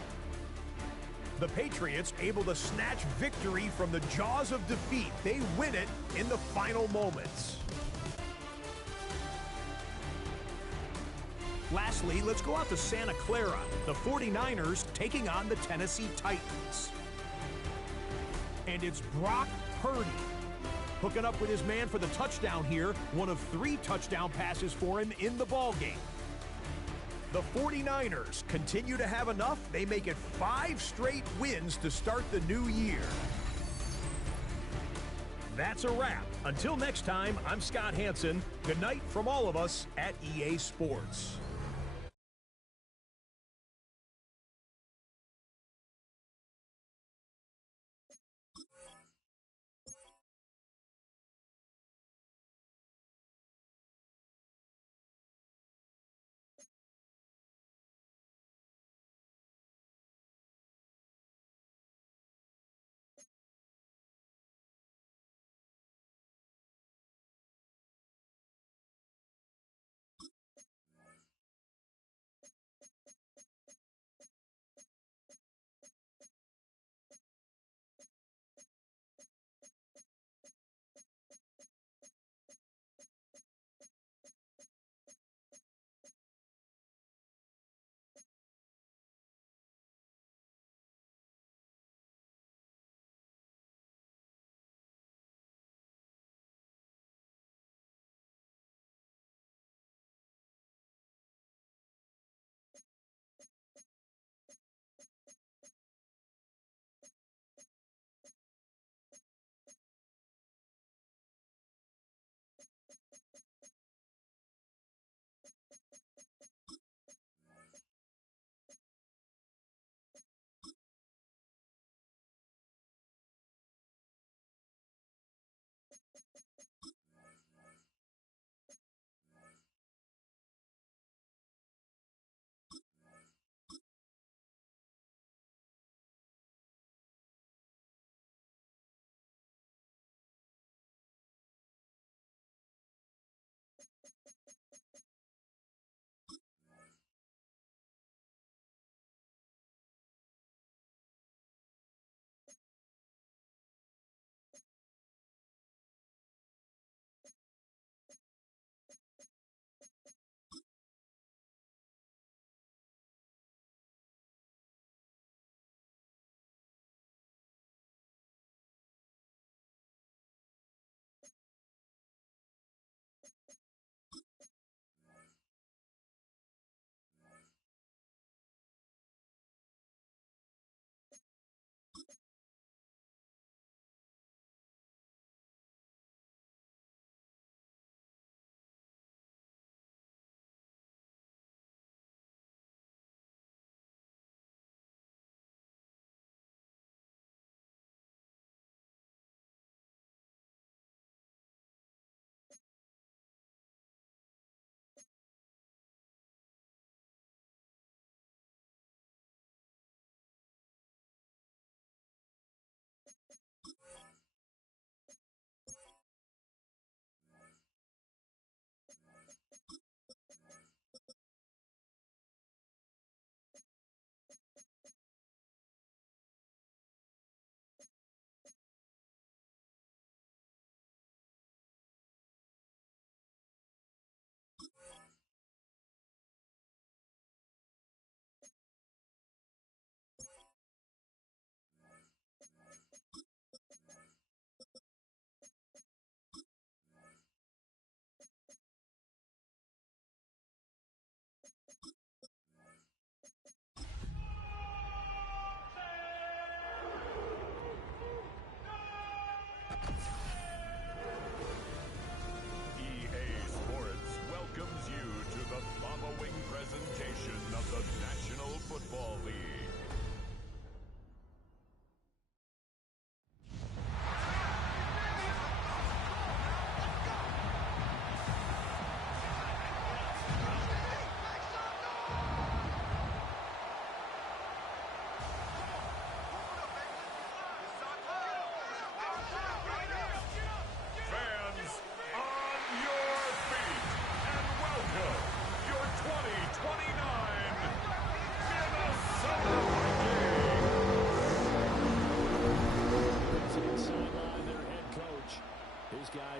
The Patriots able to snatch victory from the jaws of defeat. They win it in the final moments. Lastly, let's go out to Santa Clara. The 49ers taking on the Tennessee Titans. And it's Brock Purdy hooking up with his man for the touchdown here. One of 3 touchdown passes for him in the ballgame. The 49ers continue to have enough. They make it 5 straight wins to start the new year. That's a wrap. Until next time, I'm Scott Hansen. Good night from all of us at EA Sports.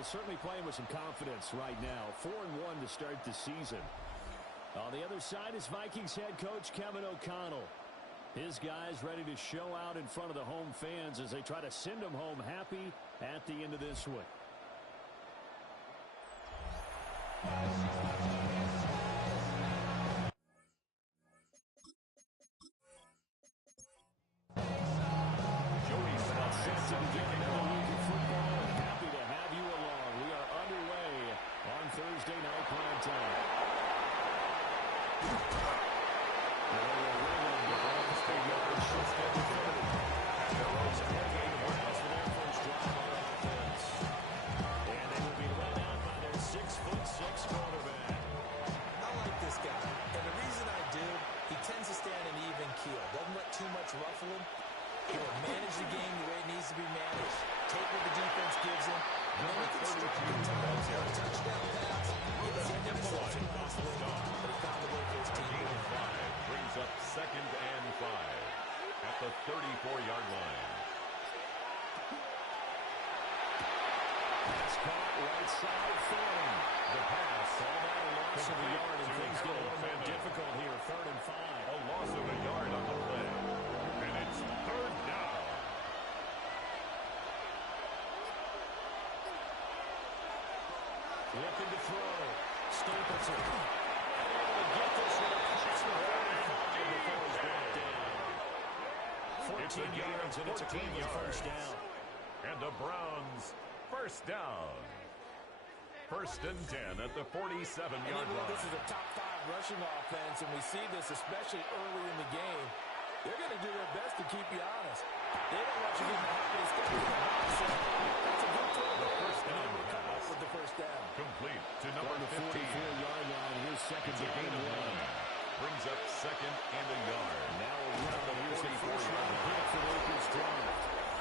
he's certainly playing with some confidence right now. 4-1 to start the season. On the other side is Vikings head coach Kevin O'Connell. His guys ready to show out in front of the home fans as they try to send them home happy at the end of this one. Thursday night prime time. And they will be led out by their 6'6" quarterback. I like this guy, and the reason I do, he tends to stand an even keel. Doesn't let too much ruffle him. He'll manage the game the way it needs to be managed. Take what the defense gives him. And then he can strike at times. A touchdown pass. He doesn't get himself in hustling, but he found a way for his team to win. 5 brings up 2nd and 5 at the 34-yard line. Pass caught right side for him. The pass. All that a loss of a yard, and things get a little more difficult here. 3rd and 5. A loss of a yard on the play. And it's 3rd down. Looking to throw. Stapleton. Able to get this one across the 35 before he's brought down. 14 yards, and it's a clean first down. And the Browns first down. 1st and 10 at the 47-yard line. This is a top 5 rushing offense, and we see this especially early in the game. They're going to do their best to keep you honest. They don't want you getting the happiest guy in the house. That's a good throw. The first down Come up with the first down. complete to number 15. 44-yard line. Here's second It's a gain of 1. Brings up 2nd and a yard. Now around the 44-yard line. for Lakers drive.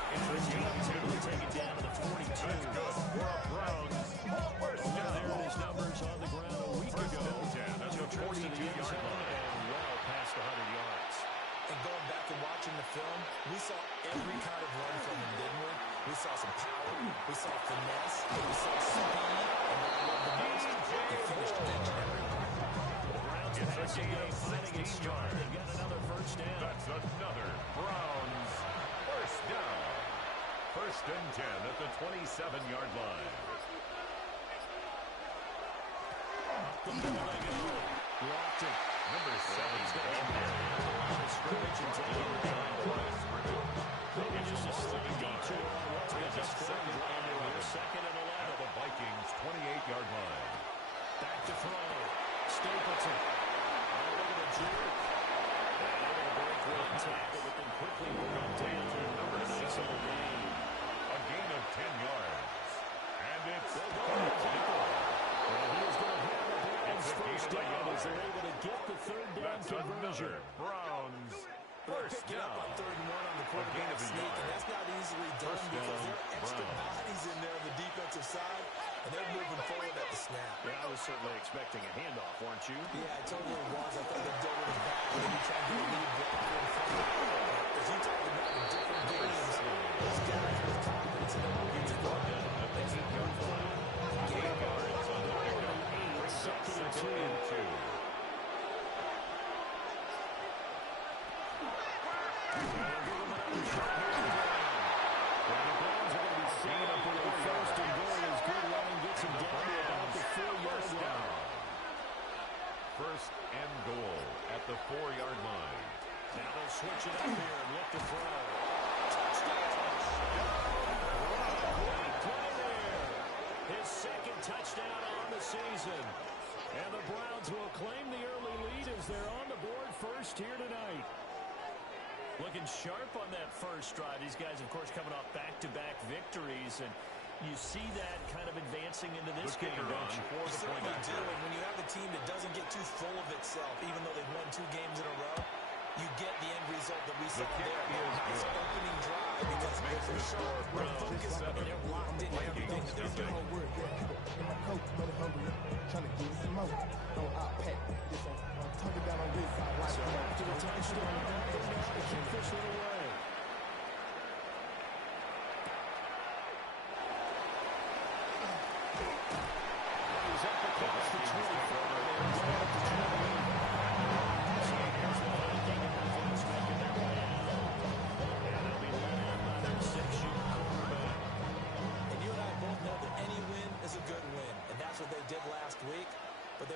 And for to take it down to the 42. That's good for a Browns first down. There are his numbers on the ground a week First ago. and 10 at the 42-yard line. And well past 100 yards. And going back and watching the film, we saw every kind of run from him, didn't we? We saw some power, we saw finesse, we saw speed, and what I love the most, he finished each and every one. The Browns passing game finding its stride. They got another first down. That's another Browns first down. 1st and 10 at the 27-yard line. Locked it. Number 7's ball. Scrimmage and take it down. Maybe just a slight detour on what's been a strong drive. Second and 11. At the Vikings' 28-yard line. Back to throw. Stapleton. Oh, look at the jerk. And able to break one tackle, but then quickly brought down to number 6 of the game. A gain of 10 yards. And it's Well, he is going to have the Browns first down as they're able to get the 3rd down that's conversion. another Browns first Pick it up on down. 3rd and 1 on the quarterback sneak, and that's not easily done First because down, there are extra Browns. bodies in there on the defensive side, and they're moving forward at the snap. Yeah, I was certainly expecting a handoff, weren't you? Yeah, I totally was. I thought they'd go with his back, maybe try to get a lead blocker in front of him. As you talk about in different games, those guys have confidence in their ability to go down. At the 8-yard line. 8 yards on the pickup. Brings up 2nd and 2. First and goal at the 4-yard line. Now they'll switch it up here and look to throw. Great play there. His 2nd touchdown on the season. And the Browns will claim the early lead as they're on the board first here tonight. Looking sharp on that first drive. These guys, of course, coming off back-to-back victories, and you see that kind of advancing into this game, don't you? You certainly do, and when you have a team that doesn't get too full of itself, even though they've won 2 games in a row, you get the end result that we saw there. A nice opening drive because they're sharp, they're focused, and they're locked into everything that they're doing. So after the touchdown, they're now to kick this one away.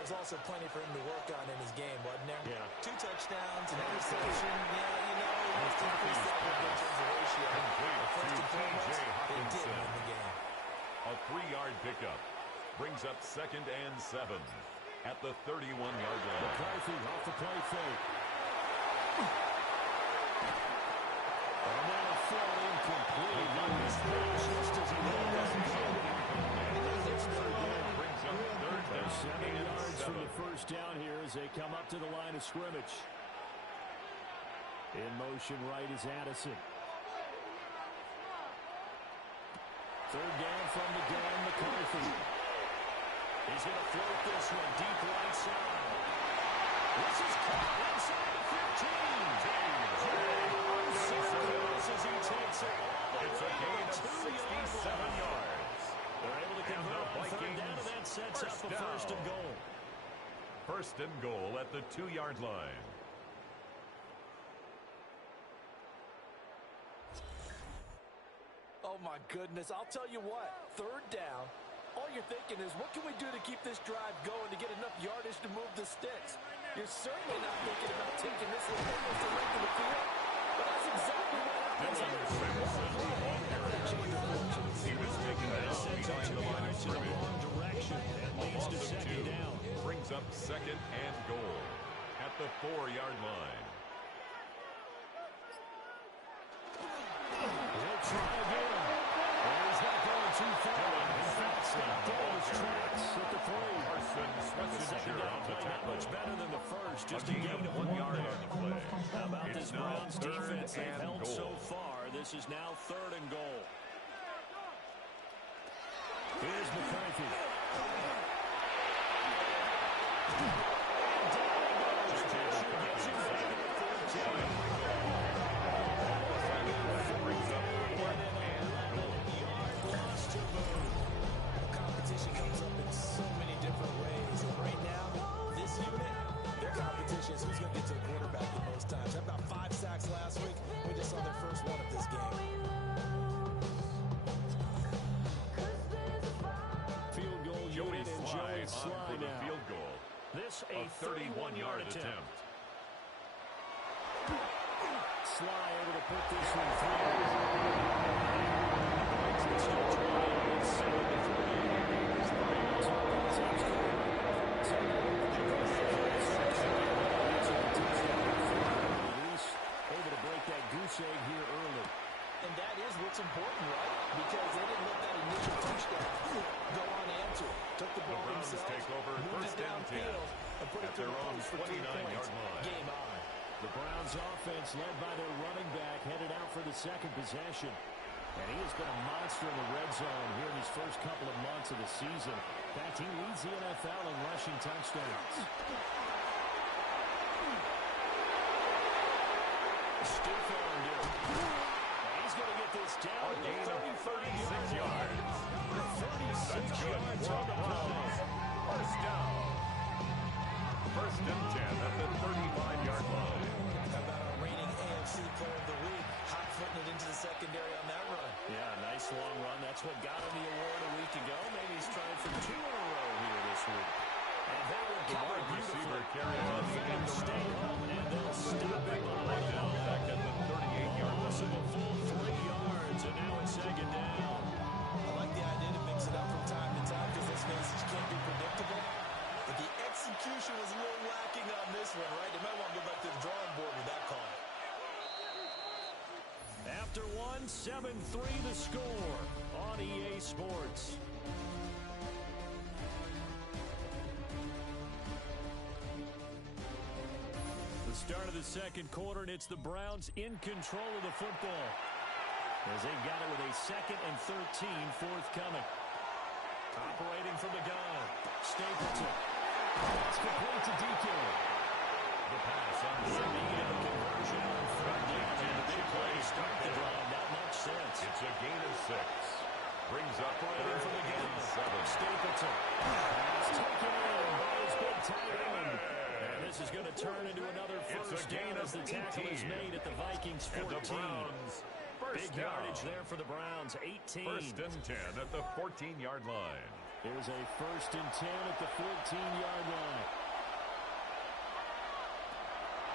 there's also plenty for him to work on in his game, wasn't there? Yeah. 2 touchdowns, an interception. Yeah, you know, he has to increase that redemptions ratio. But first and foremost, they did win the game. A 3-yard pickup brings up 2nd and 7 at the 31-yard line. McCarthy off the play fake. And then a throw incomplete. Just as he Brings up 3rd down 7 and yards 7. from the first down here as they come up to the line of scrimmage. In motion right is Addison. 3rd down from the gun, McCarthy. He's going to float this one deep right side. This is caught inside the 15. As he takes it all the It's a way gain to of the 67 yards. They're able to And convert the on 3rd down, and Vikings that sets up first a 1st and down. goal. 1st and goal at the 2-yard line. Oh, my goodness. I'll tell you what. 3rd down. All you're thinking is, what can we do to keep this drive going to get enough yardage to move the sticks? You're certainly not thinking about taking this almost the length of the field. But that's exactly what happens here. He was taken down behind the line of scrimmage. Wrong direction. That leads to Loss of 2 2nd down. brings up 2nd and goal at the 4-yard line. He'll try again. And he's not going too far. In fact, stopped dead in his tracks at the 3. Carson The second Swessinger down on the play not tackle. much better than the first. Just a gain gain of of 1 1 yard there. on the play. How about It's this now Browns 3rd defense? They've and held goal. so far. This is now 3rd and goal. Here's McCarthy. Competition comes up in so many different ways. And right now, this unit, their competition is who's going to get to the quarterback the most times. They had about 5 sacks last week. We just saw their first one of this game. Field goal Joey unit and Sly Joey on Sly for the now. field goal. This A a 31-yard attempt. Sly able to put this one through. Able to break that goose egg here early. And that is what's important, right? Because they didn't let that initial touchdown go unanswered. Took the ball Browns themselves, take over moved 1st it and 10 downfield, and put it at through their the own post for 3 points. 29-yard line. Game on. The Browns offense led by their running back headed out for the 2nd possession. And he has been a monster in the red zone here in his first couple of months of the season. In fact, he leads the NFL in rushing touchdowns. Stiff armed him. And he's going to get this down A to gain of 36 yards. 36 yards on the play. First down. 1st and 10 at the 35-yard line. How about our reigning AFC Player of the Week? Hot-footing it into the secondary on that run. Yeah, nice long run. That's what got him the award a week ago. Maybe he's trying for 2 in a row here this week. And that one The covered wide receiver beautifully. carries on the end Stay around. home, and they'll stop him on Right the down line. back at the 38-yard Loss of line. a full 3 yards, and now it's 2nd down. I like the idea to mix it up from time to time because let's face it, you can't be predictable. But the execution was a little lacking on this one, right? They might want to go back to the drawing board with that call. After one, 7-3 the score on EA Sports. The start of the 2nd quarter, and it's the Browns in control of the football as they've got it with a 2nd and 13 forthcoming. Operating from the gun, Stapleton. It's complete to DK. The pass on Sending in second a conversion on 3rd down, and a big play to start the drive. Not much sense. It's a gain of 6. Brings up Operating from the 3rd gun, and 7. Stapleton. Pass taken in by his big tight end. And this is going to turn into another It's a first gain down of as the tackle is 18. made at the Vikings And 14. the Browns first Big down. yardage there for the Browns, 18. 1st and 10 at the 14-yard line. Here's a 1st and 10 at the 14-yard line.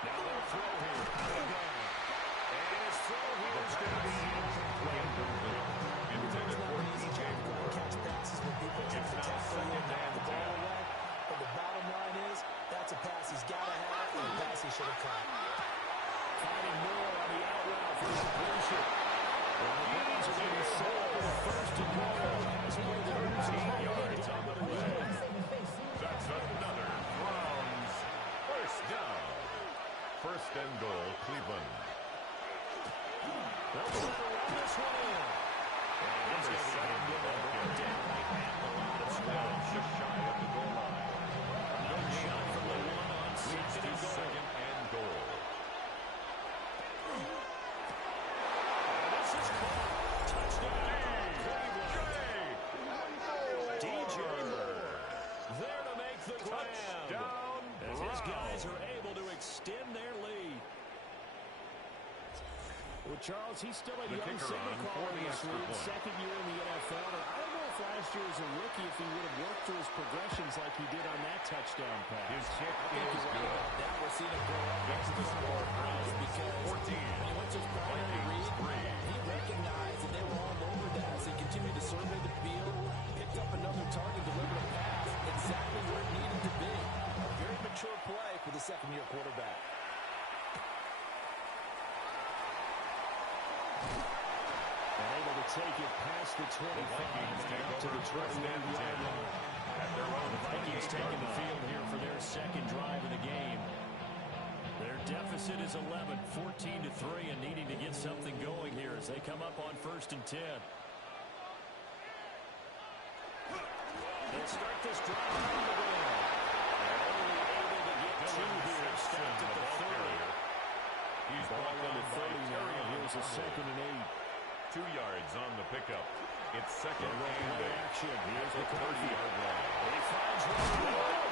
Now they'll throw here. And his throw here is going to be incomplete. Intended for DJ Moore. Catch passes when people try to tackle you and knock the ball away. But the bottom line is, that's a pass he's got to have and a pass he should have caught. Finding Moore on the out route for completion. Well, the Browns are going to set up with a 1st and goal. 13 yards on the play. That's another Browns first down. 1st and goal, Cleveland. They'll try to run this one in. And it's going to be brought down at the line of scrimmage. Just shy of the goal line. Another shot from the one on 2nd and goal. 2nd and goal. And this is caught. Touchdown, Cleveland. DJ Moore there to make the grab. Touchdown, As his guys Browns. are able to extend their lead. Well, Charles, he's still a The young kicker signal on for caller the in this extra league, point. 2nd year in the NFL. And I don't know if last year as a rookie if he would have worked through his progressions like he did on that touchdown pass. His kick You're is right good. about that. We're seeing him grow up That's next the to score. Browns because 14. when he went to his primary read, he recognized that they were all over that as he continued to survey the field, picked up another target, delivered a pass exactly where it needed to be. A very mature play for the 2nd-year quarterback. And able to take it past the 25 Vikings and take out to over the 1st 21-yard and 10 line. at their own The Vikings 28-yard taking the line. field here for their 2nd drive of the game. Their deficit is 11, 14-3, and needing to get something going here as they come up on 1st and 10. They'll start this drive from the ground. They're only able to get 2 here, stopped at the 30. He's Ball brought on down the by 30 now. Here's a 2nd and 8. 2 yards on the pickup. It's 2nd They'll run and play 8 action. at Here's the McCarthy. 30-yard line. He finds one.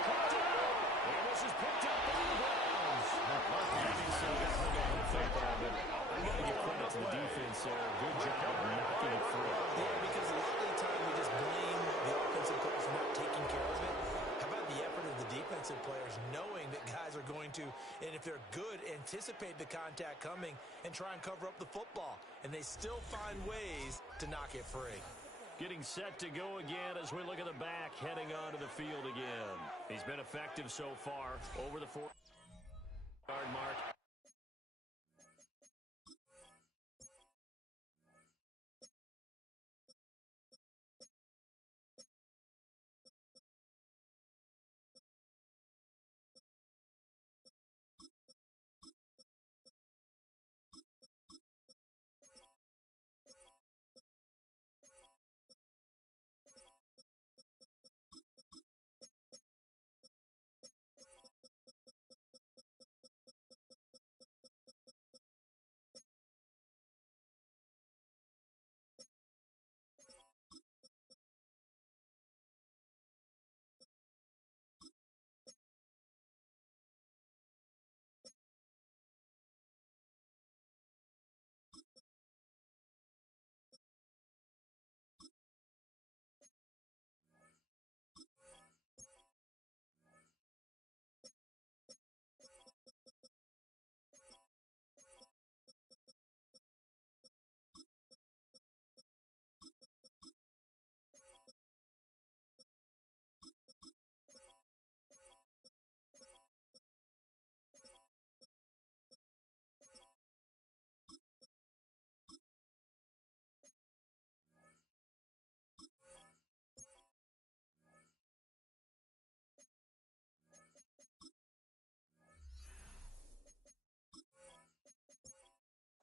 Caught down. And this is picked up by the Browns. Obviously, got hold of the football, but I got to give credit to the defense there. Good job of knocking it free. Yeah, because a lot of the time we just blame the offensive players for not taking care of it. How about the effort of the defensive players knowing that guys are going to, and if they're good, anticipate the contact coming and try and cover up the football. And they still find ways to knock it free. Getting set to go again as we look at the back, heading onto the field again. He's been effective so far over the 4-yard mark.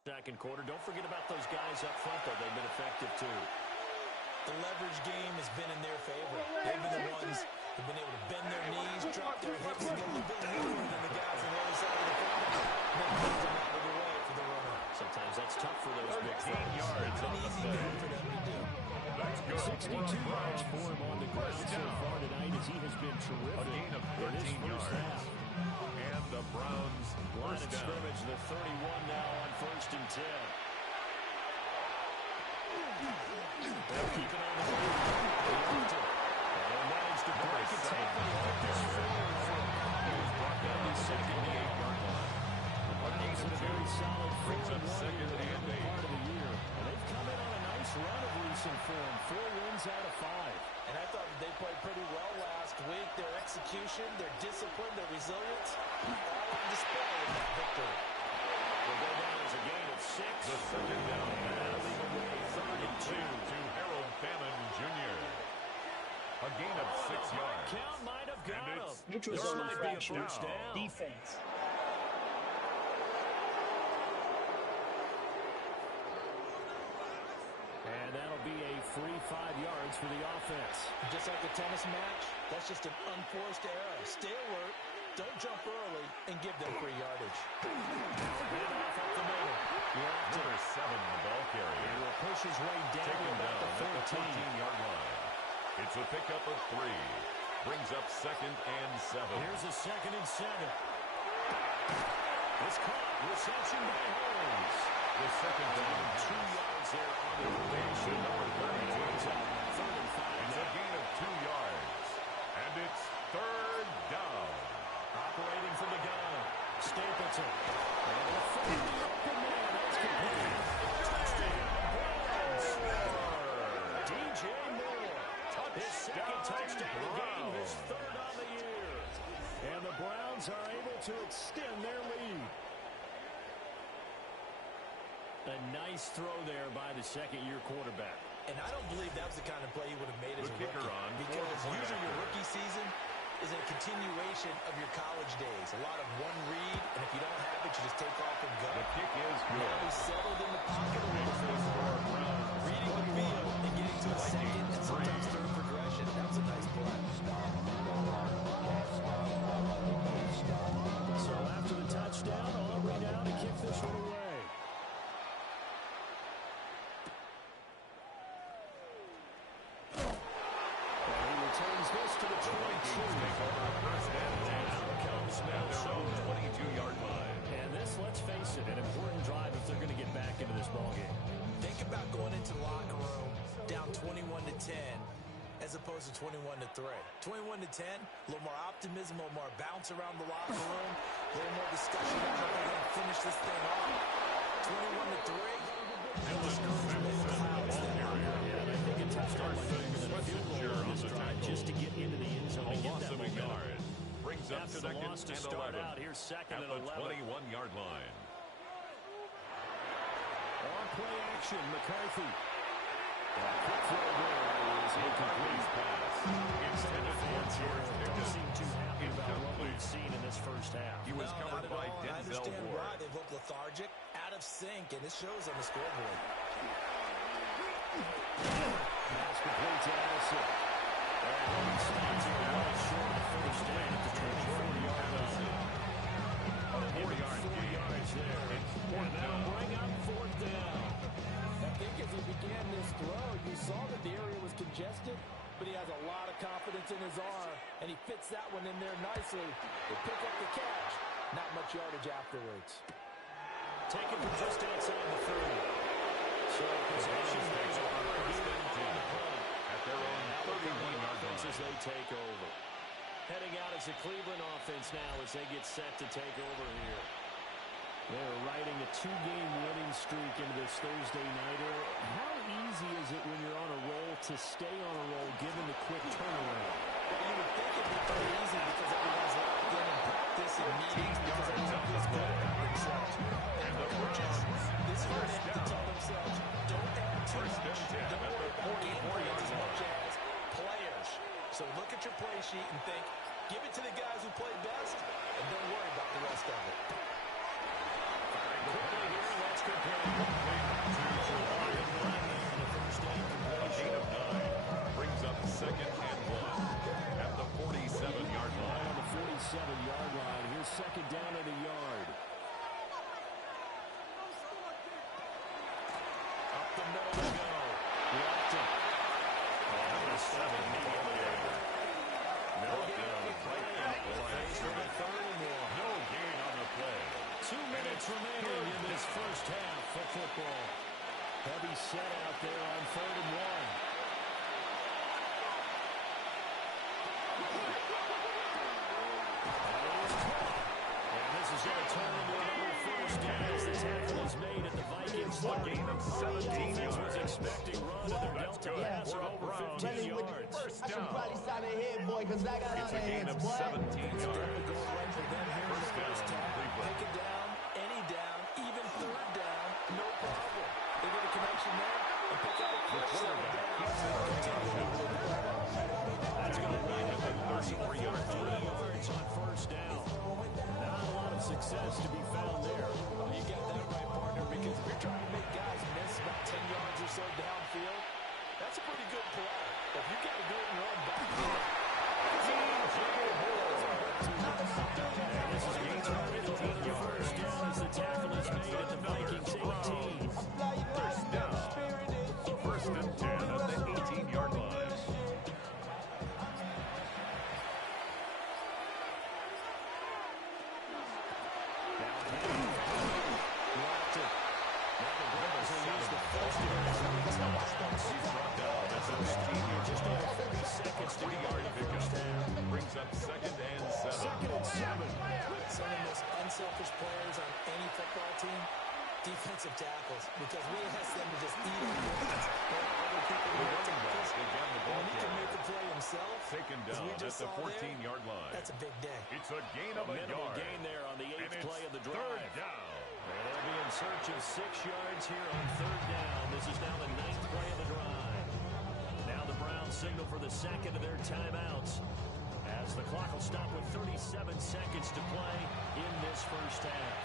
Second quarter. Don't forget about those guys up front, though. They've been effective, too. The leverage game has been in their favor. They've been the ones who've been able to bend their knees, drop their hips, and get a little bit lower than the guys on the other side of the football. And that moves them out of the way for the runner. Sometimes that's tough for those big 13 fellas. yards It's on an the easy play. thing for them to do. That's good. 62 yards for him on the ground so far tonight as he has been A terrific gain of in this 13 first yards. half. And the Browns Line first of down. scrimmage, the 31 now on 1st and 10. They'll keep it on the field. And out of 5. And I thought that they played pretty well last week. Their execution, their discipline, their resilience, all on display in that victory. Will go down as a gain of 6. The second down pass. Third and 2 to Harold Famine Jr. A gain of 6 yards. Count might have got him. Which was This a might be a infraction. first down. Defense. And that'll be a free 5 yards for the offense. Just like a tennis match, that's just an unforced error. Stay alert, don't jump early, and give them free yardage. Handoff up the middle. Number 7, the ball carrier. He will push his way down Taken about down the at the 14. 14-yard line. It's a pickup of 3. Brings up 2nd and 7. Here's a 2nd and 7. It's caught. Reception by Holmes. The second down 2 yards there on the completion. Number 32. 3rd and 5. It's a gain of 2 yards. And it's 3rd down. Operating from the gun. Stapleton. And a 40 open man. That's complete. Touchdown. Browns. DJ Moore. His second touchdown of the game. His 3rd on the year. And the Browns are able to extend their lead. A nice throw there by the second-year quarterback. And I don't believe that was the kind of play he would have made as a The kicker rookie. on for Because the point usually your after. rookie season is a continuation of your college days. A lot of one read, and if you don't have it, you just take off and go. The kick is Now good. he's settled in the pocket a little bit. Reading the field and getting to a second and sometimes third progression. That was a nice play. So after the touchdown, Aubrey now to kick this one away. And he returns this to the 22. First and 10. Now comes Nelson. 22-yard line. And this, let's face it, an important drive if they're going to get back into this ballgame. Think about going into the locker room down 21-10 as opposed to 21-3. 21-10, a little more optimism, a little more bounce around the locker room, a little more discussion about how they're going to finish this thing off. 21-3, and discouragement clouds them. And I think a touchdown might be better than a field goal on this drive just to get into the end zone and get Loss that of a momentum. yard. Brings up After the 2nd loss to and start 11. out, here's 2nd At and the 11. 21-yard line. On play action, McCarthy. Quick throw there is incomplete. Pass. Intended for George Don't Pickens. seem too happy about what Incomplete. we've seen in this first half. He was No, covered not by at all, and I Denzel understand why. Ward. They look lethargic, out of sync, and it shows on the scoreboard. Pass complete to Allison. And he stands here right short of the first down at the 24-yard line. A 4-yard 4 gain. yards there. It's And 4th that'll down. bring up 4th down. I think as he began this throw, you saw that the area was congested, but he has a lot of confidence in his arm, and he fits that one in there nicely. They pick up the catch. Not much yardage afterwards. Taken from just outside the 30. So possession goes over First here and 10. At their own Now the 31-yard offense as line. they take over. Heading out is the Cleveland offense now as they get set to take over here. They're riding a 2-game winning streak into this Thursday nighter. How easy is it when you're on a roll to stay on a roll given the quick turnaround? Well, you would think it'd be pretty easy because everyone's locked in practice and meetings because everyone feels good about themselves. And the coaches, this is where they have to tell themselves, don't add too First much. and 10 Don't at worry the about game 44-yard plans as line. much as players. So look at your play sheet and think, give it to the guys who play best, and don't worry about the rest of it. Quickly here, let's compare. A gain of 9. Brings up 2nd and 1. At the 47-yard line. On the 47-yard line, here's 2nd down at a yard. Up the middle to go. Lofton. Number 7, the ball carrier. No gain on the play. Face for the 3rd and 1. No gain on the play. 2 minutes remaining in this first half of football. Heavy tackle is made at the Vikings. A gain of 17 Defense was yards. expecting run, and their delta pass of over 15 yards. First I should down. probably sign ahead, boy, because I got It's out a of gain hands, of boy. 17 yards. Going right for them here in the First first down, half. Cleveland. Pick it down, any down, even third down, no problem. They get a connection there and pick up a The first quarterback down. keeps it on That's going to lead him at 34-yard 30 line. yards on first down. Not a lot of success to be found there. You got that right, partner, because if you're trying to make guys miss about 10 yards or so downfield, that's a pretty good play. If you got to do it and run back to it, This is going to turn into another first down as the tackle is made at the Vikings 18. First down. First and 10 at the 18-yard line. He's brought down at the 15-yard Just line. over 30 seconds to be 40-yard pickup. Brings up second and 7. Second and 7. some of the most unselfish players on any football team, defensive tackles, because we ask them to just eat on points. Other people The who are running back tackles. again the ball When he can carrier. make the play himself, Taken as we down at just the saw there, 14-yard line. that's a big day. It's a gain of a Minimal yard. gain there on the And 8th it's play of the drive. third down. And they'll be in search of 6 yards here on third down. This is now the 9th play of the drive. Now the Browns signal for the second of their timeouts, as the clock will stop with 37 seconds to play in this first half.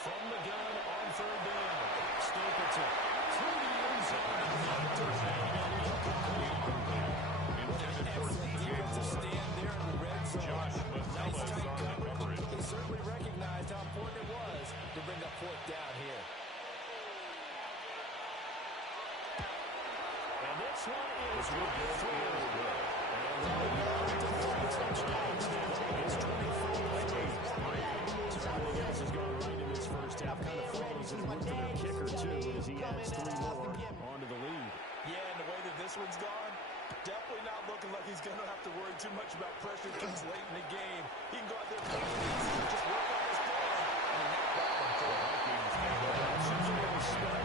From the gun on third down, Stapleton to the end zone. First down and incomplete. Intended for Excellent DJ defensive Moore. stand there in the red zone. Josh Nice Mazzello is tight on the coverage. coverage. He certainly recognized how important it was to bring up fourth down here. And this one is This will go through. as well. Touchdowns now. It's 24-8. So everything else has gone right in this first half. Kind of follows in room for their kicker, too, as he adds 3 more onto the lead. Yeah, and the way that this one's gone, definitely not looking like he's going to have to worry too much about pressure kicks late in the game. He can go out there and just work on his plan. And knock that one The through. Vikings take over.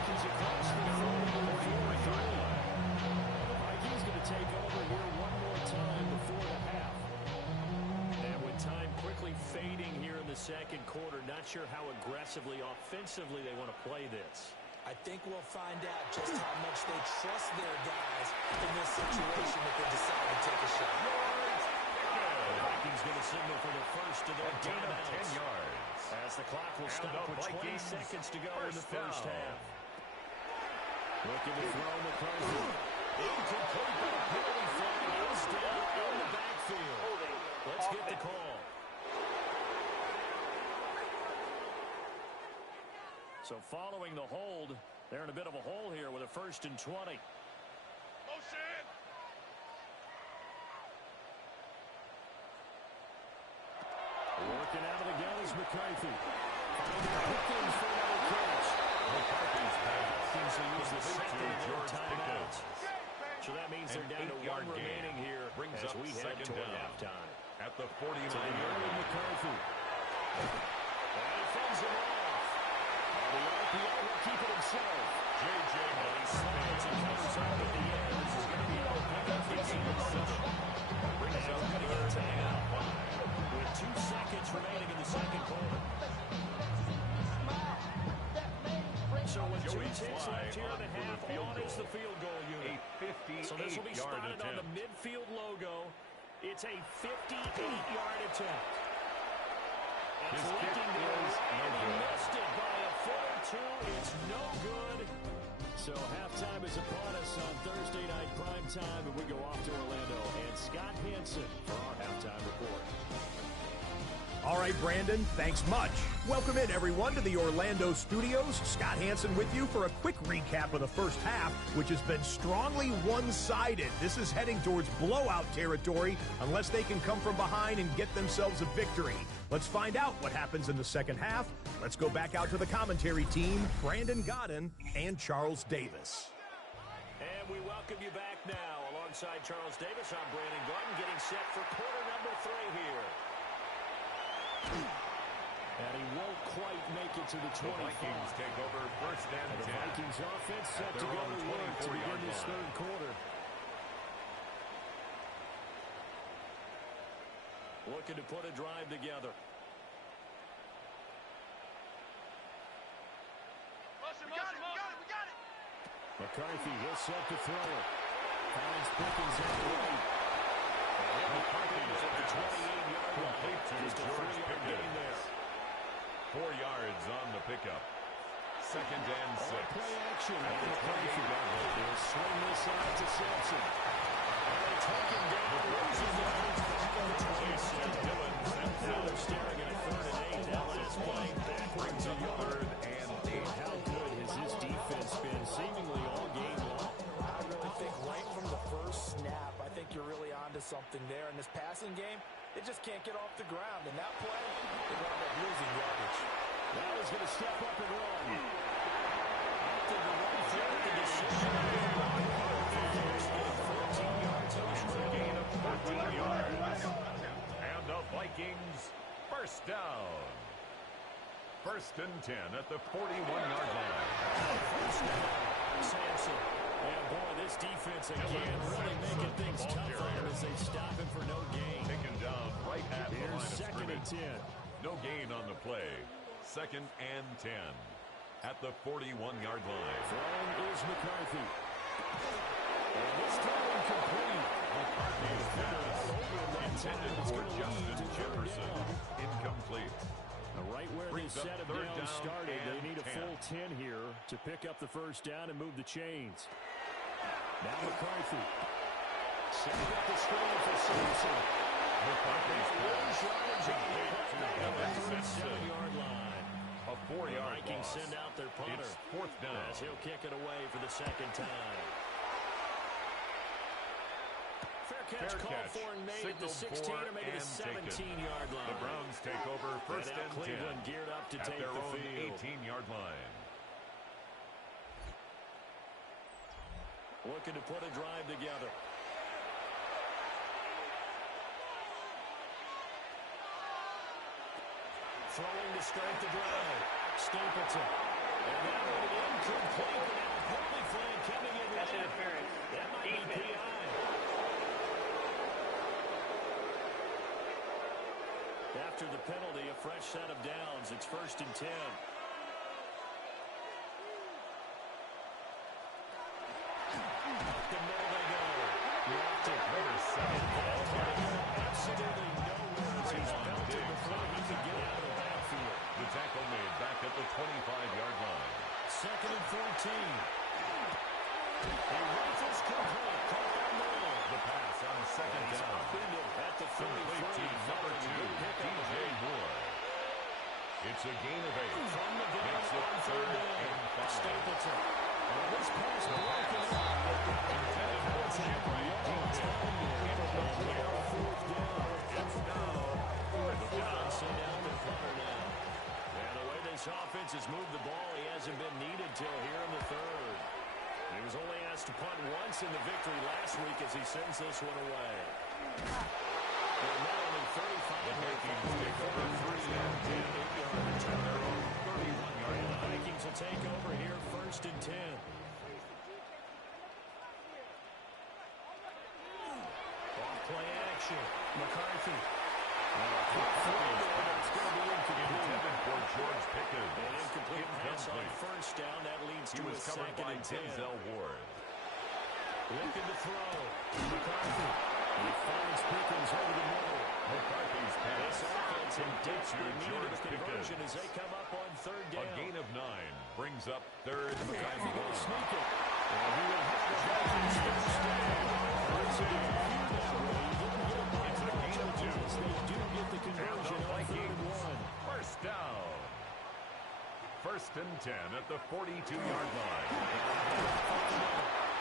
He's across the 44-yard line. The Vikings going to take over here one more time before the half. And with time quickly fading here in the second quarter, not sure how aggressively, offensively they want to play this. I think we'll find out just how much they trust their guys in this situation if they decide to take a shot. The Vikings going to signal for the first of their A gain of 10 timeouts. yards. As the clock will And stop the with 20 Vikings seconds to go in the first down. half. Looking to throw McCarthy. Incomplete, but a penalty flag is down in the backfield. Let's get the call. So following the hold, they're in a bit of a hole here with a 1st and 20. Working out of the gun is McCarthy. Finding Pickens for another catch. McCarthy's pass. Seems to use the Complete second to of their George timeouts. So that means they're An down to 8-yard one gain. remaining here Brings as up we head second toward down. halftime. At the To the 49-yard yard line. McCarthy. And he fends him off. And the RPO will keep it himself. J.J. And he slides and comes out at the end. This is going to be able to pick up the interception. Brings up We're going to get a third timeout and with 2 seconds remaining in the second quarter. So with 2 Joey ticks Sly left here in the on for the half, field on is goal. the field goal A unit. So this will be 58-yard spotted on the attempt. midfield logo. It's a 58-yard attempt. His It's kick looking there, is no and he good. missed it by a foot or two. It's no good. So halftime is upon us on Thursday night primetime, and we go off to Orlando. And Scott Hansen for our halftime report. All right, Brandon, thanks much. Welcome in, everyone, to the Orlando studios. Scott Hansen with you for a quick recap of the first half, which has been strongly one-sided. This is heading towards blowout territory unless they can come from behind and get themselves a victory. Let's find out what happens in the second half. Let's go back out to the commentary team, Brandon Godden and Charles Davis. And we welcome you back now. alongside Charles Davis. I'm Brandon Garden, getting set for quarter number 3 here. And he won't quite make it to the 25. The Vikings take over first and 10. The Vikings offense set to go to work to begin this third quarter. Looking to put a drive together. McCarthy, he'll set to throw it. Finds Pickens on the right. And McCarthy's at the 28-yard line. Just a 3-yard gain there. 4 yards on the pickup. Second and 6. Play action. McCarthy will swing this side to Sampson. And they take him down. Losing yards. Now they're staring at a 3rd and 8. That last play, that brings up 3rd and 8. How good has this defense been seemingly all game long? I really think right from the first snap, I think you're really onto something there. In this passing game, it just can't get off the ground. And that play, they wound up losing yardage. Now he's going to step up and run. After the run through the decision. 14 yards. It's a gain of 14 yards. And the Vikings first down. First and 10 at the 41-yard line. First down. Sampson. And boy, this defense again really making things tough on him as they stop him for no gain. Taken down right at the line of second and scrimmage. 10. No gain on the play. Second and 10 at the 41-yard line. Throwing is McCarthy. And this throw incomplete. McCarthy's pass intended for Justin Jefferson. Incomplete. Right where they set him down started, they need a 10. full 10 here to pick up the first down and move the chains. Now McCarthy. Setting up the screen for Sampson. McCarthy's pass At the 7-yard line. a 4-yard Vikings loss. send out their punter. It's 4th down. As he'll kick it away for the second time. Fair catch for and made at the 16 or maybe the 17-yard line. The Browns take over first and 10 Cleveland geared up to at take their the own field. 18-yard line. Looking to put a drive together. Throwing to start the drive. Stapleton. And that one incomplete. And penalty flag coming in. That's interference. That might be PI. After the penalty, a fresh set of downs. It's first and 10. Up the middle they go. Locked it. Absolutely nowhere as he's belted before he can get out of the backfield. The tackle made back at the 25-yard line. Second and 14. He rifles complete. Caught by Moore. The pass on second down. Upended at the 33. Complete to number 2, DJ Moore. It's a gain of 8. From the gun Makes it on 3rd down. and 5. Stapleton. And this pass broken up. Intended for Jeffrey DJ. Incomplete. It's now 4th down. Send out their punter now. And the way this offense has moved the ball, he hasn't been needed till here in the third. He was only asked to punt once in the victory last week as he sends this one away. They're now only 35. The Vikings take over 3 and 10 yards at their own 31-yard line. The Vikings will take over here first and 10. Off play action. McCarthy. It's going to be incomplete. Intended for George Pickens. An incomplete pass on Incomplete. first down. That leads He to a was covered second by and 10. Denzel Ward. Looking to throw. McCarthy. He finds Pickens over the middle. McCarthy's This pass. offense in desperate need of a George conversion Pickens. as they come up on third down. A gain of 9 brings up 3rd and McCarthy going to 1. sneak it. And he will hit the Vikings first down. It's a gain of 2. They do get the conversion on third and 1. First down. First and 10 at the 42-yard line.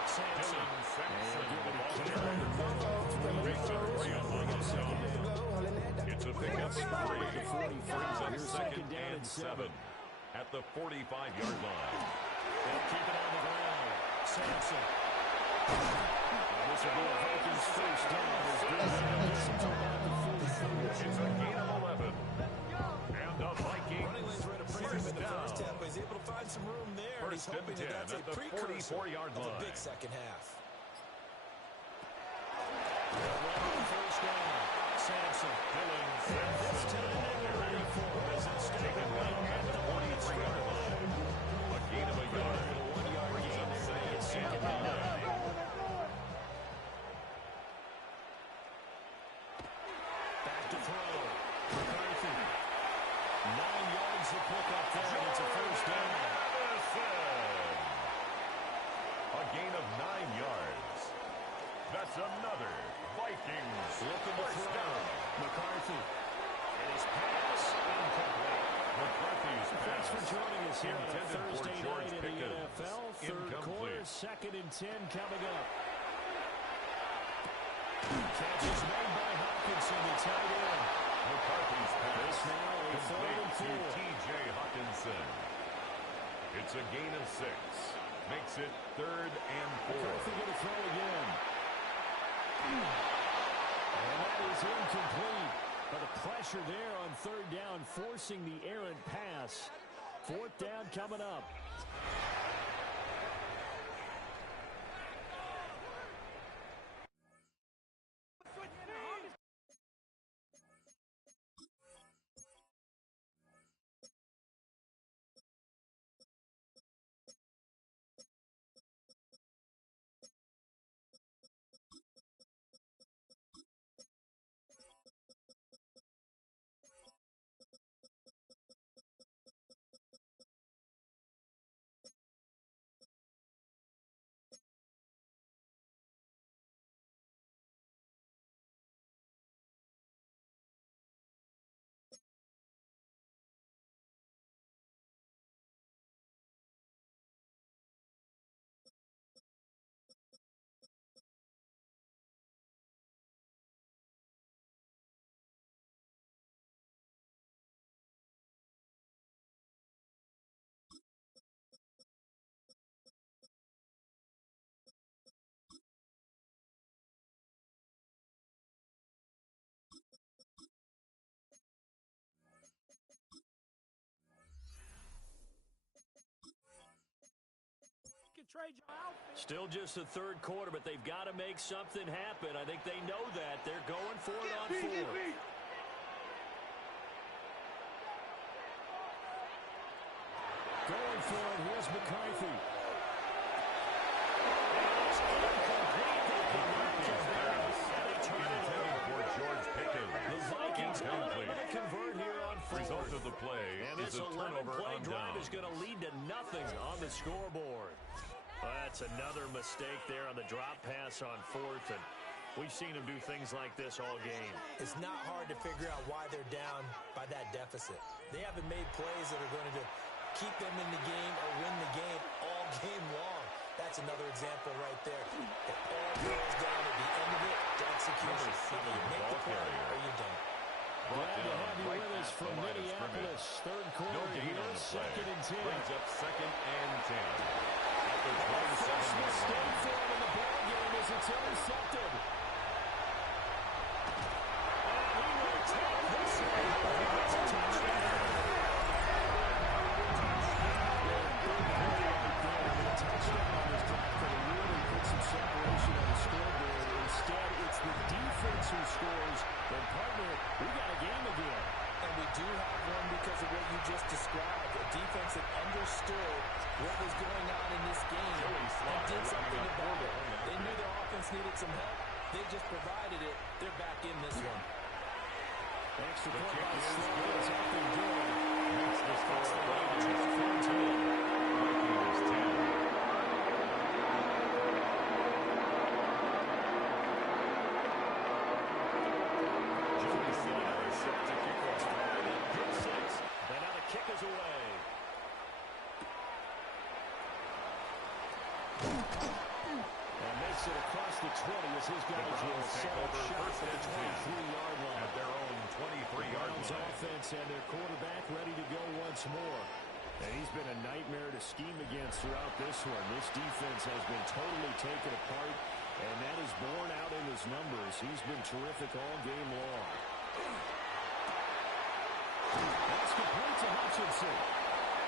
Sampson. Dylan Sampson. The ball carrier. Breaks a 3 among himself. It's a pickup 3. Brings up second and 7 at the 45-yard line. They'll keep it on the ground. Sampson. This will be a Vikings first down. It's a gain of 11. And the Vikings Running lanes were in a premium in the first half, but he's able to find some room there. And he's First and hoping 10 that that's a at the precursor 44-yard of a line. big second half. First down. Sampson. And this time they were ready for him as instead of running at the 43-yard line. A gain of a yard. A 1-yard gain there. It's second down. Back to throw. McCarthy. 9 yards to pick up there, and it's a first down. A gain of 9 yards. That's another Vikings Looking to first throw. down. McCarthy. And his pass incomplete. McCarthy's Thanks for pass joining us here on a intended for Thursday George night in the Pickens. NFL. Third quarter, Incomplete. 2nd and 10 coming up. Catch is made by Hawkinson, the tight end. McCarthy's pass This now a complete 4th to and 4. T.J. Hawkinson. It's a gain of 6. Makes it 3rd and 4. McCarthy going to throw again. And that is incomplete. But the pressure there on 3rd down, forcing the errant pass. 4th down coming up. Still just the 3rd quarter, but they've got to make something happen. I think they know that. They're going for it on 4th. Going for it. Here's McCarthy. It's incomplete. They cannot convert. And they turn it over. For George Pickens. The Vikings unable to convert here on 4th. Result of the play And is this a turnover 11-play on drive down. is going to lead to nothing on the scoreboard. Well, that's another mistake there on the drop pass on 4th, and we've seen him do things like this all game. It's not hard to figure out why they're down by that deficit. They haven't made plays that are going to keep them in the game or win the game all game long. That's another example right there. It all boils down at the end of it to execution. Either you make the play or you don't. Glad to have you with us from Minneapolis. 3rd quarter here, 2nd and 10. Brings up 2nd and 10. After First 27 mistake for him in the ball game as it's intercepted. And he will take this one. It's a touchdown. Touchdown on this drive could have really put some separation on the scoreboard. Instead, it's the defense who scores. And partner, we got a game again. And we do have one because of what you just described. A defense that understood what was going on in this game and did something about it. They knew their offense needed some help. They just provided it. They're back in this one. Extra point by Sloan is up and good. That's the score. Vikings 10. Vikings 10. Across the 20 as his guys will set up shop at the 23-yard line. At their own 23-yard Browns line. offense and their quarterback ready to go once more. And he's been a nightmare to scheme against throughout this one. This defense has been totally taken apart, And that is borne out in his numbers. He's been terrific all game long. That's complete to Hutchinson.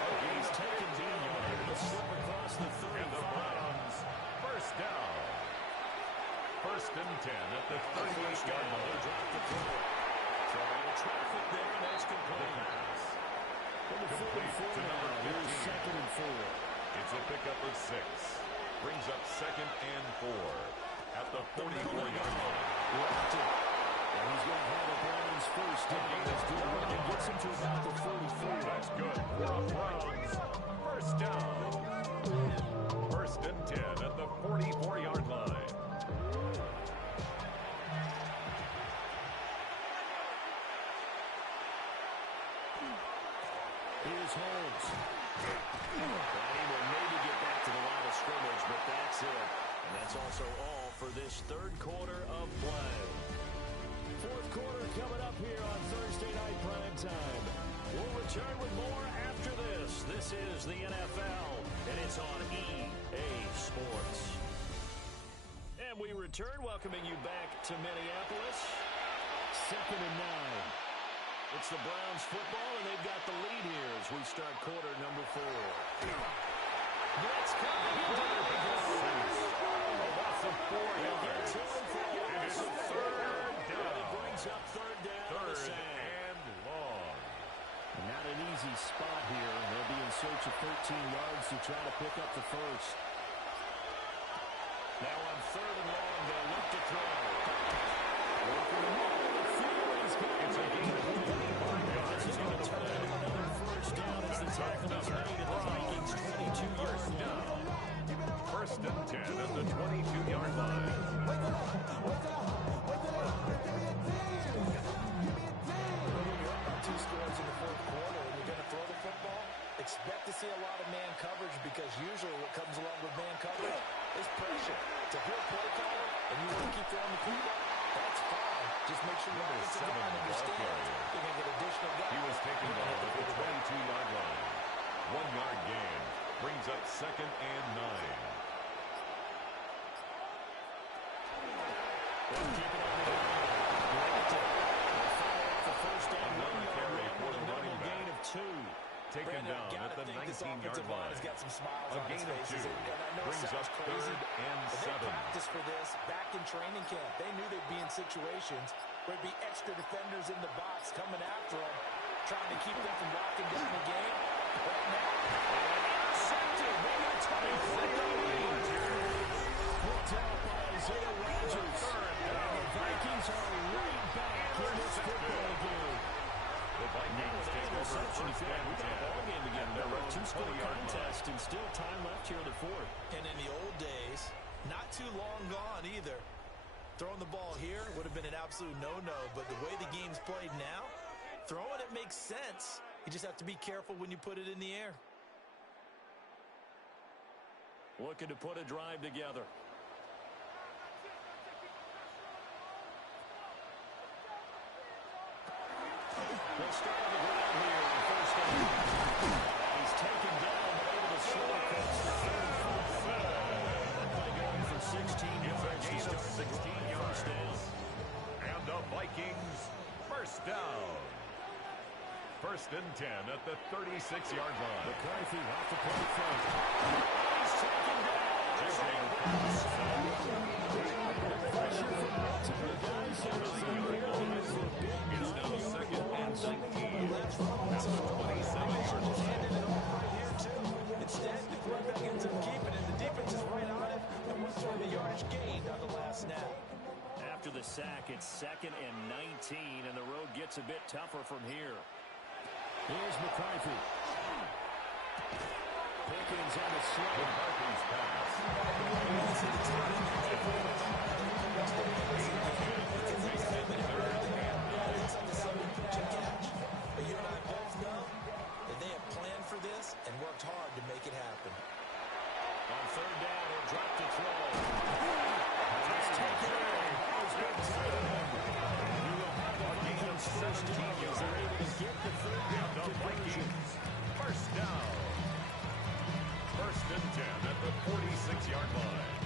He's taken down a slip across the 35. And the Browns, first down. First and 10 at the 38-yard line. They dropped the throw. So a little traffic there, and that's complete. Number 44 to number 15. Here's second and 4. It's a pickup of 6. Brings up second and 4 at the 44-yard line. And he's going to have the Browns first down. Let's do it. It gets him to about the 44. That's good for the Browns. First down. First and 10 at the 44-yard line. Here's Holmes. And he will maybe get back to the line of scrimmage, but that's it. And that's also all for this third quarter of play. Fourth quarter coming up here on Thursday Night Prime Time. We'll return with more after this. This is the NFL, and it's on EA Sports. And we return, welcoming you back to Minneapolis. Second and 9. It's the Browns football, and they've got the lead here as we start quarter number 4. Blitz coming. Loss of 4 yards. And it's third down. It brings up third down. Third and long. Not an easy spot here. They'll be in search of 13 yards to try to pick up the first. Now on third and long, they'll look to throw. It's a gain of 25 yards. It's going to turn into another first down as the tackle is made at the Vikings' 22-yard line. First and 10 at the 22-yard line. Two scores in the fourth quarter, and you're going to throw the football. Expect to see a lot of man coverage because usually what comes along with man coverage is pressure. If you're a play caller and you want to keep throwing the football, that's fine. Just make sure your offensive line understands you're going to get additional guys. He was taken down at the 22-yard line. 1-yard gain brings up second and 9. Another carry for the running back. Gain of 2. Taken down at the 19-yard line. A gain of 2 brings up third and 7. They practiced for this back in training camp. They knew they'd be in situations where there'd be extra defenders in the box coming after them, trying to keep them from locking down the game. Right now, intercepted. Maybe a 23-yard range. Picked up by Isaiah Rodgers. And the Vikings are right back in this football game. The Vikings take over first and 10. There were two-score contest and still time left here in the fourth. And in the old days, not too long gone either. Throwing the ball here would have been an absolute no-no, but the way the game's played now, throwing it makes sense. You just have to be careful when you put it in the air. Looking to put a drive together. They'll start on the ground here on first down. He's taken down, but able to slow across the third. By going for 16 yards. Gain of 16 yards. Down. And the Vikings first down. First and 10 at the 36-yard line. McCarthy off the play front. He's taken down. Pressure from multiple guys here as they realize the big It's now second and 19 at the 27-yard line. Handed it off right here, too. Instead, the quarterback ends up keeping it. The defense is right on it. And what's the yardage gained on the last snap? After the sack, it's second and 19, and the road gets a bit tougher from here. Here's McCarthy. Pickens on the slow. McCarthy's pass. But you and I both know that they have planned for this and worked hard to make it happen. On third down, he'll drop to throw. Just take it in. You will have a gain of 17 yards. They're able to get the third down conversion. First down. First and 10 at the 46-yard line.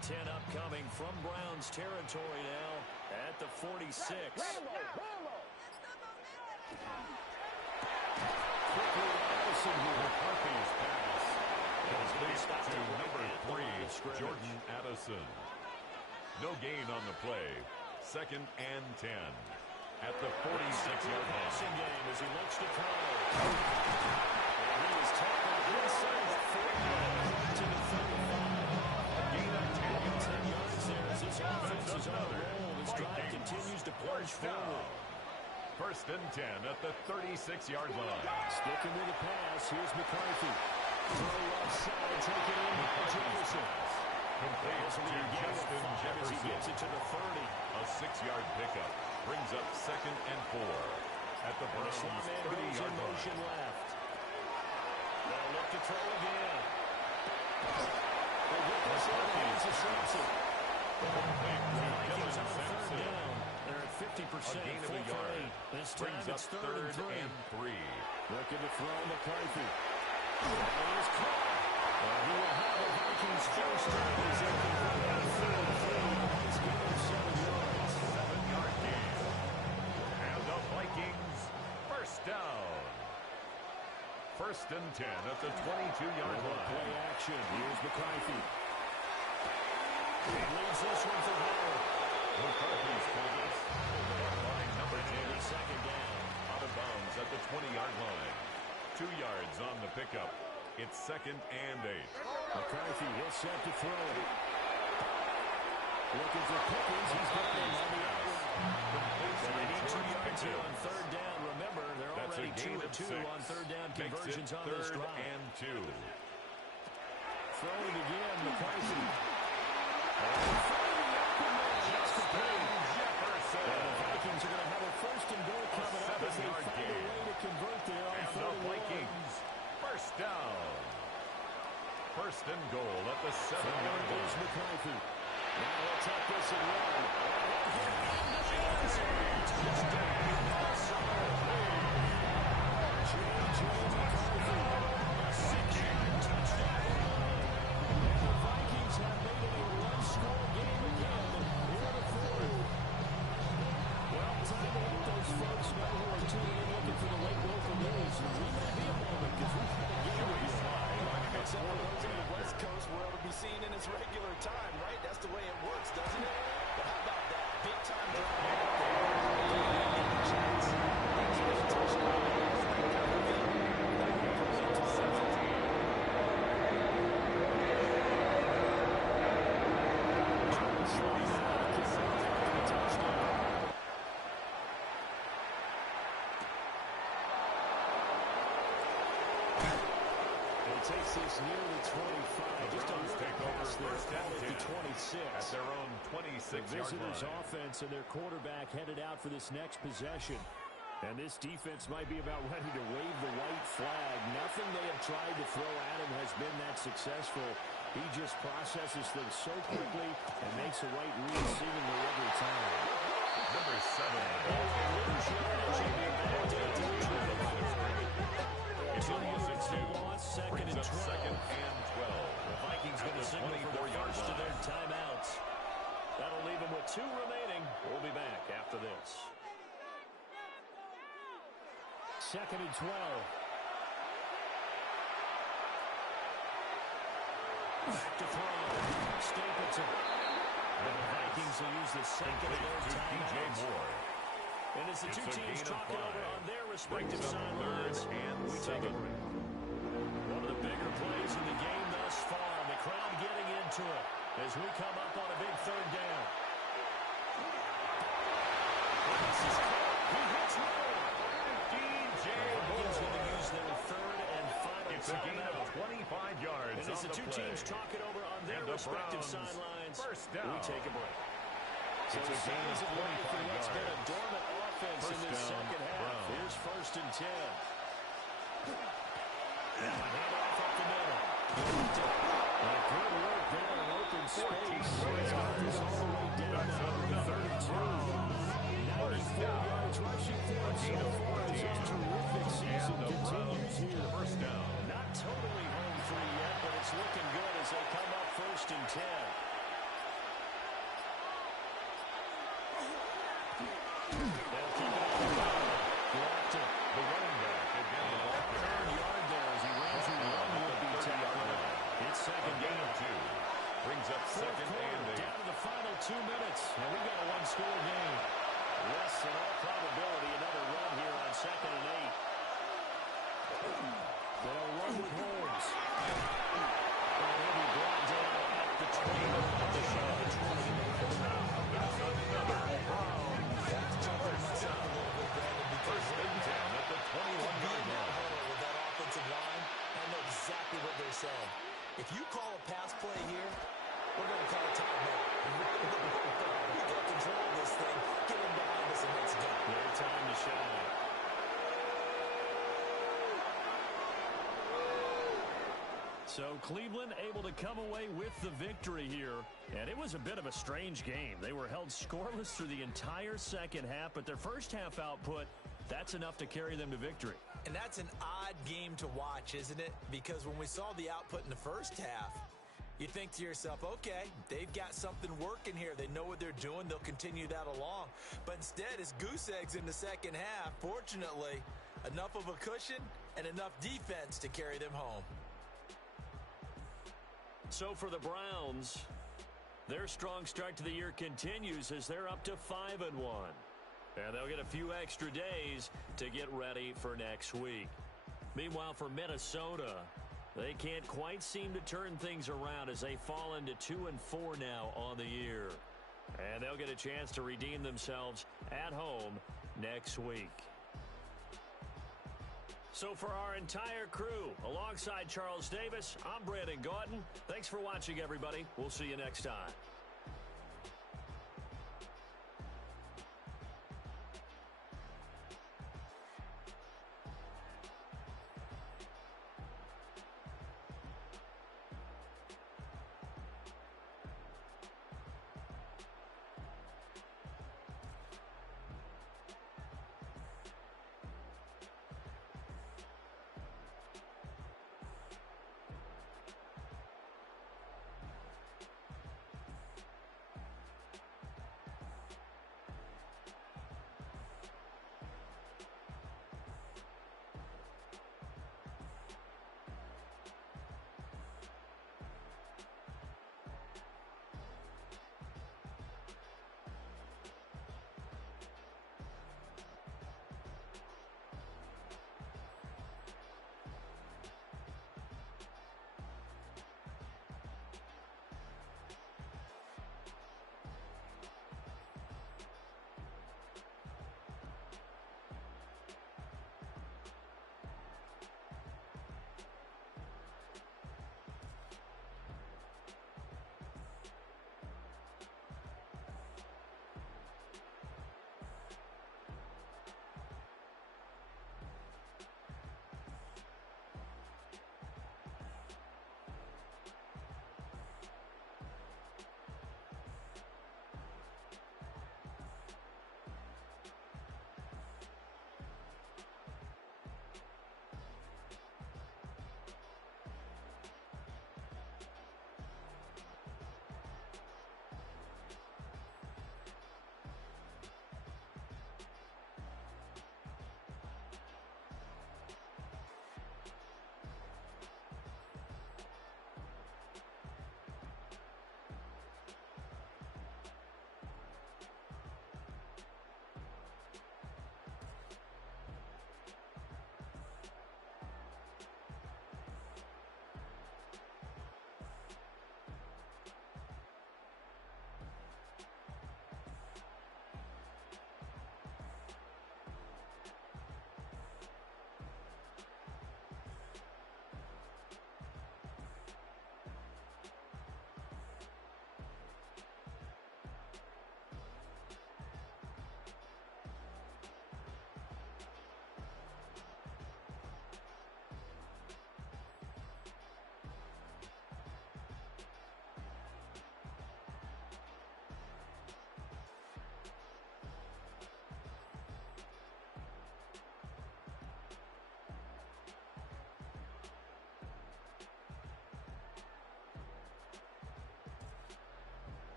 and 10 upcoming from Browns territory now at the 46. Quickly to Addison here. McCarthy's pass. Complete to number 3, Jordan Addison. No gain on the play. 2nd and 10 at the 46-yard line. Passing game as he looks to throw. And he is tackled inside the 40 to the 35. A gain of 10 yards there as this offense is on a roll. This drive continues to push forward. 1st and 10 at the 36-yard line. Sticking with the pass. Here's McCarthy. Throw left side. Take it in. Jefferson. Complete to Justin As he gets Jefferson. it to the 30. A 6-yard pickup brings up 2nd and 4 at the And the slot Browns' man goes in 30-yard motion line. left. They'll look to throw again. They get this in the hands of Sampson. Complete to Vikings Dylan on third Sampson. down. They're at 50%. A gain of a 4 for yard. 8. This time Brings up it's 3rd and 3. Looking to throw McCarthy. He is caught. And he will have a Vikings first down as they convert on 3rd and 3. Nice gain of 7 yards. 7-yard gain. And the Vikings first down. 1st and 10 at the 22-yard line. Play action. Here's McCarthy. He leads this one for Howard. McCarthy's pass. Line number 10. 2nd down. Out of bounds at the 20-yard line. 2 yards on the pickup. It's 2nd and 8. McCarthy will set to throw. Looking for Pickens. He's got him on the outright. They need 2 yards here on 3rd down. Remember, they're That's already a gain 2 of and 2 6. on 3rd down Makes it conversions on this 3rd drive. and 2. Throwing again, McCarthy. And finding the open man. That's complete. Jefferson. And the Vikings are going to have a 1st and goal coming up as they 7-yard find a gain. way to convert there on And 3rd the and 1. Vikings first down. 1st and goal at the 7-yard There's line. McCarthy. Now he'll take this and run. J.J. McCarthy. A 6-yard touchdown. And the Vikings have made it a one-score game again here in the 4th. Well, time to let those folks know who are tuning in looking for the late local news. We may be a moment because we've got a game here. Except for those on the West Coast where it'll be seen in its regular time, right? That's the way it works, doesn't it? But how about that? Big time Takes this near the 25. Just a Browns take over first and 10 the 26. at their own The 26-yard visitors' line. offense and their quarterback headed out for this next possession. And this defense might be about ready to wave the white flag. Nothing they have tried to throw at him has been that successful. He just processes things so quickly and makes the right read seemingly every time. Number 7. Second and 12. 2nd and 12. The Vikings going to signal for the first of their timeouts. That'll leave them with 2 remaining. We'll be back after this. 2nd and 12. Back to throw. Stapleton. And the Vikings will use the second of their timeouts. And as the 2 teams talk it over on their respective sidelines, we take a break. One of the bigger plays in the game thus far. The crowd getting into it as we come up on a big 3rd down. This is caught. He hits low. DJ Vikings going to use their 3rd and final It's a gain of timeout. 25 yards And as on the the 2 play. teams talk it over on their And the respective Browns sidelines, first down. we take a break. So It's a it gain sounds of away from 25 what's been a yards. dormant offense in First this down, second half. Browns. Here's 1st and 10. And a handoff up the middle. And good work there in open space. He's got this all the way down now to 32. 94 yards rushing for him so far as his terrific season continues here. First down. Not totally home free yet, but it's looking good as they come up 1st and 10. They'll keep it on the ground. Blocked it. The running back again. Third yard there as he ran through one would-be tackler. It's second down. 2. Brings up second and 8. Down to the final 2 minutes. And we've got a one-score game. Yes, in all probability, another run here on second and 8. They'll run with Holmes. And he'll be brought down at the 20 of the show. There's another first and 10 at the 21-yard line. With that offensive line, I know exactly what they're saying. If you call a pass play here, we're going to call a timeout. We got control of this thing. Get him behind us and let's go. Their time to shine. So Cleveland able to come away with the victory here. And it was a bit of a strange game. They were held scoreless through the entire second half, but their first half output, that's enough to carry them to victory. And that's an odd game to watch, isn't it? Because when we saw the output in the first half, you think to yourself, okay, they've got something working here. They know what they're doing. They'll continue that along. But instead, it's goose eggs in the second half. Fortunately, enough of a cushion and enough defense to carry them home. So for the Browns, their strong start to the year continues as they're up to 5-1. And they'll get a few extra days to get ready for next week. Meanwhile, for Minnesota, they can't quite seem to turn things around as they fall into 2-4 now on the year. And they'll get a chance to redeem themselves at home next week. So for our entire crew, alongside Charles Davis, I'm Brandon Gauton. Thanks for watching, everybody. We'll see you next time.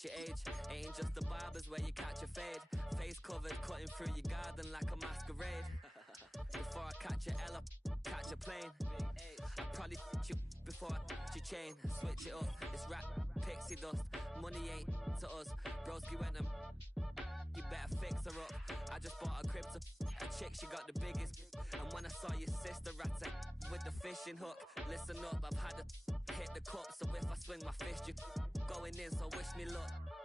match your age. Ain't just the barbers where you catch a fade. Face covered, cutting through your garden like a masquerade. Before I catch a L, catch a plane. I probably you before I your chain. Switch it up, it's rap, pixie dust. Money ain't to us. Broski went and you better fix her up. I just bought a crib to a chick, she got the biggest. And when I saw your sister at it with the fishing hook, listen up, I've had to hit the cup. So if I swing my fist, you going in, so wish me luck.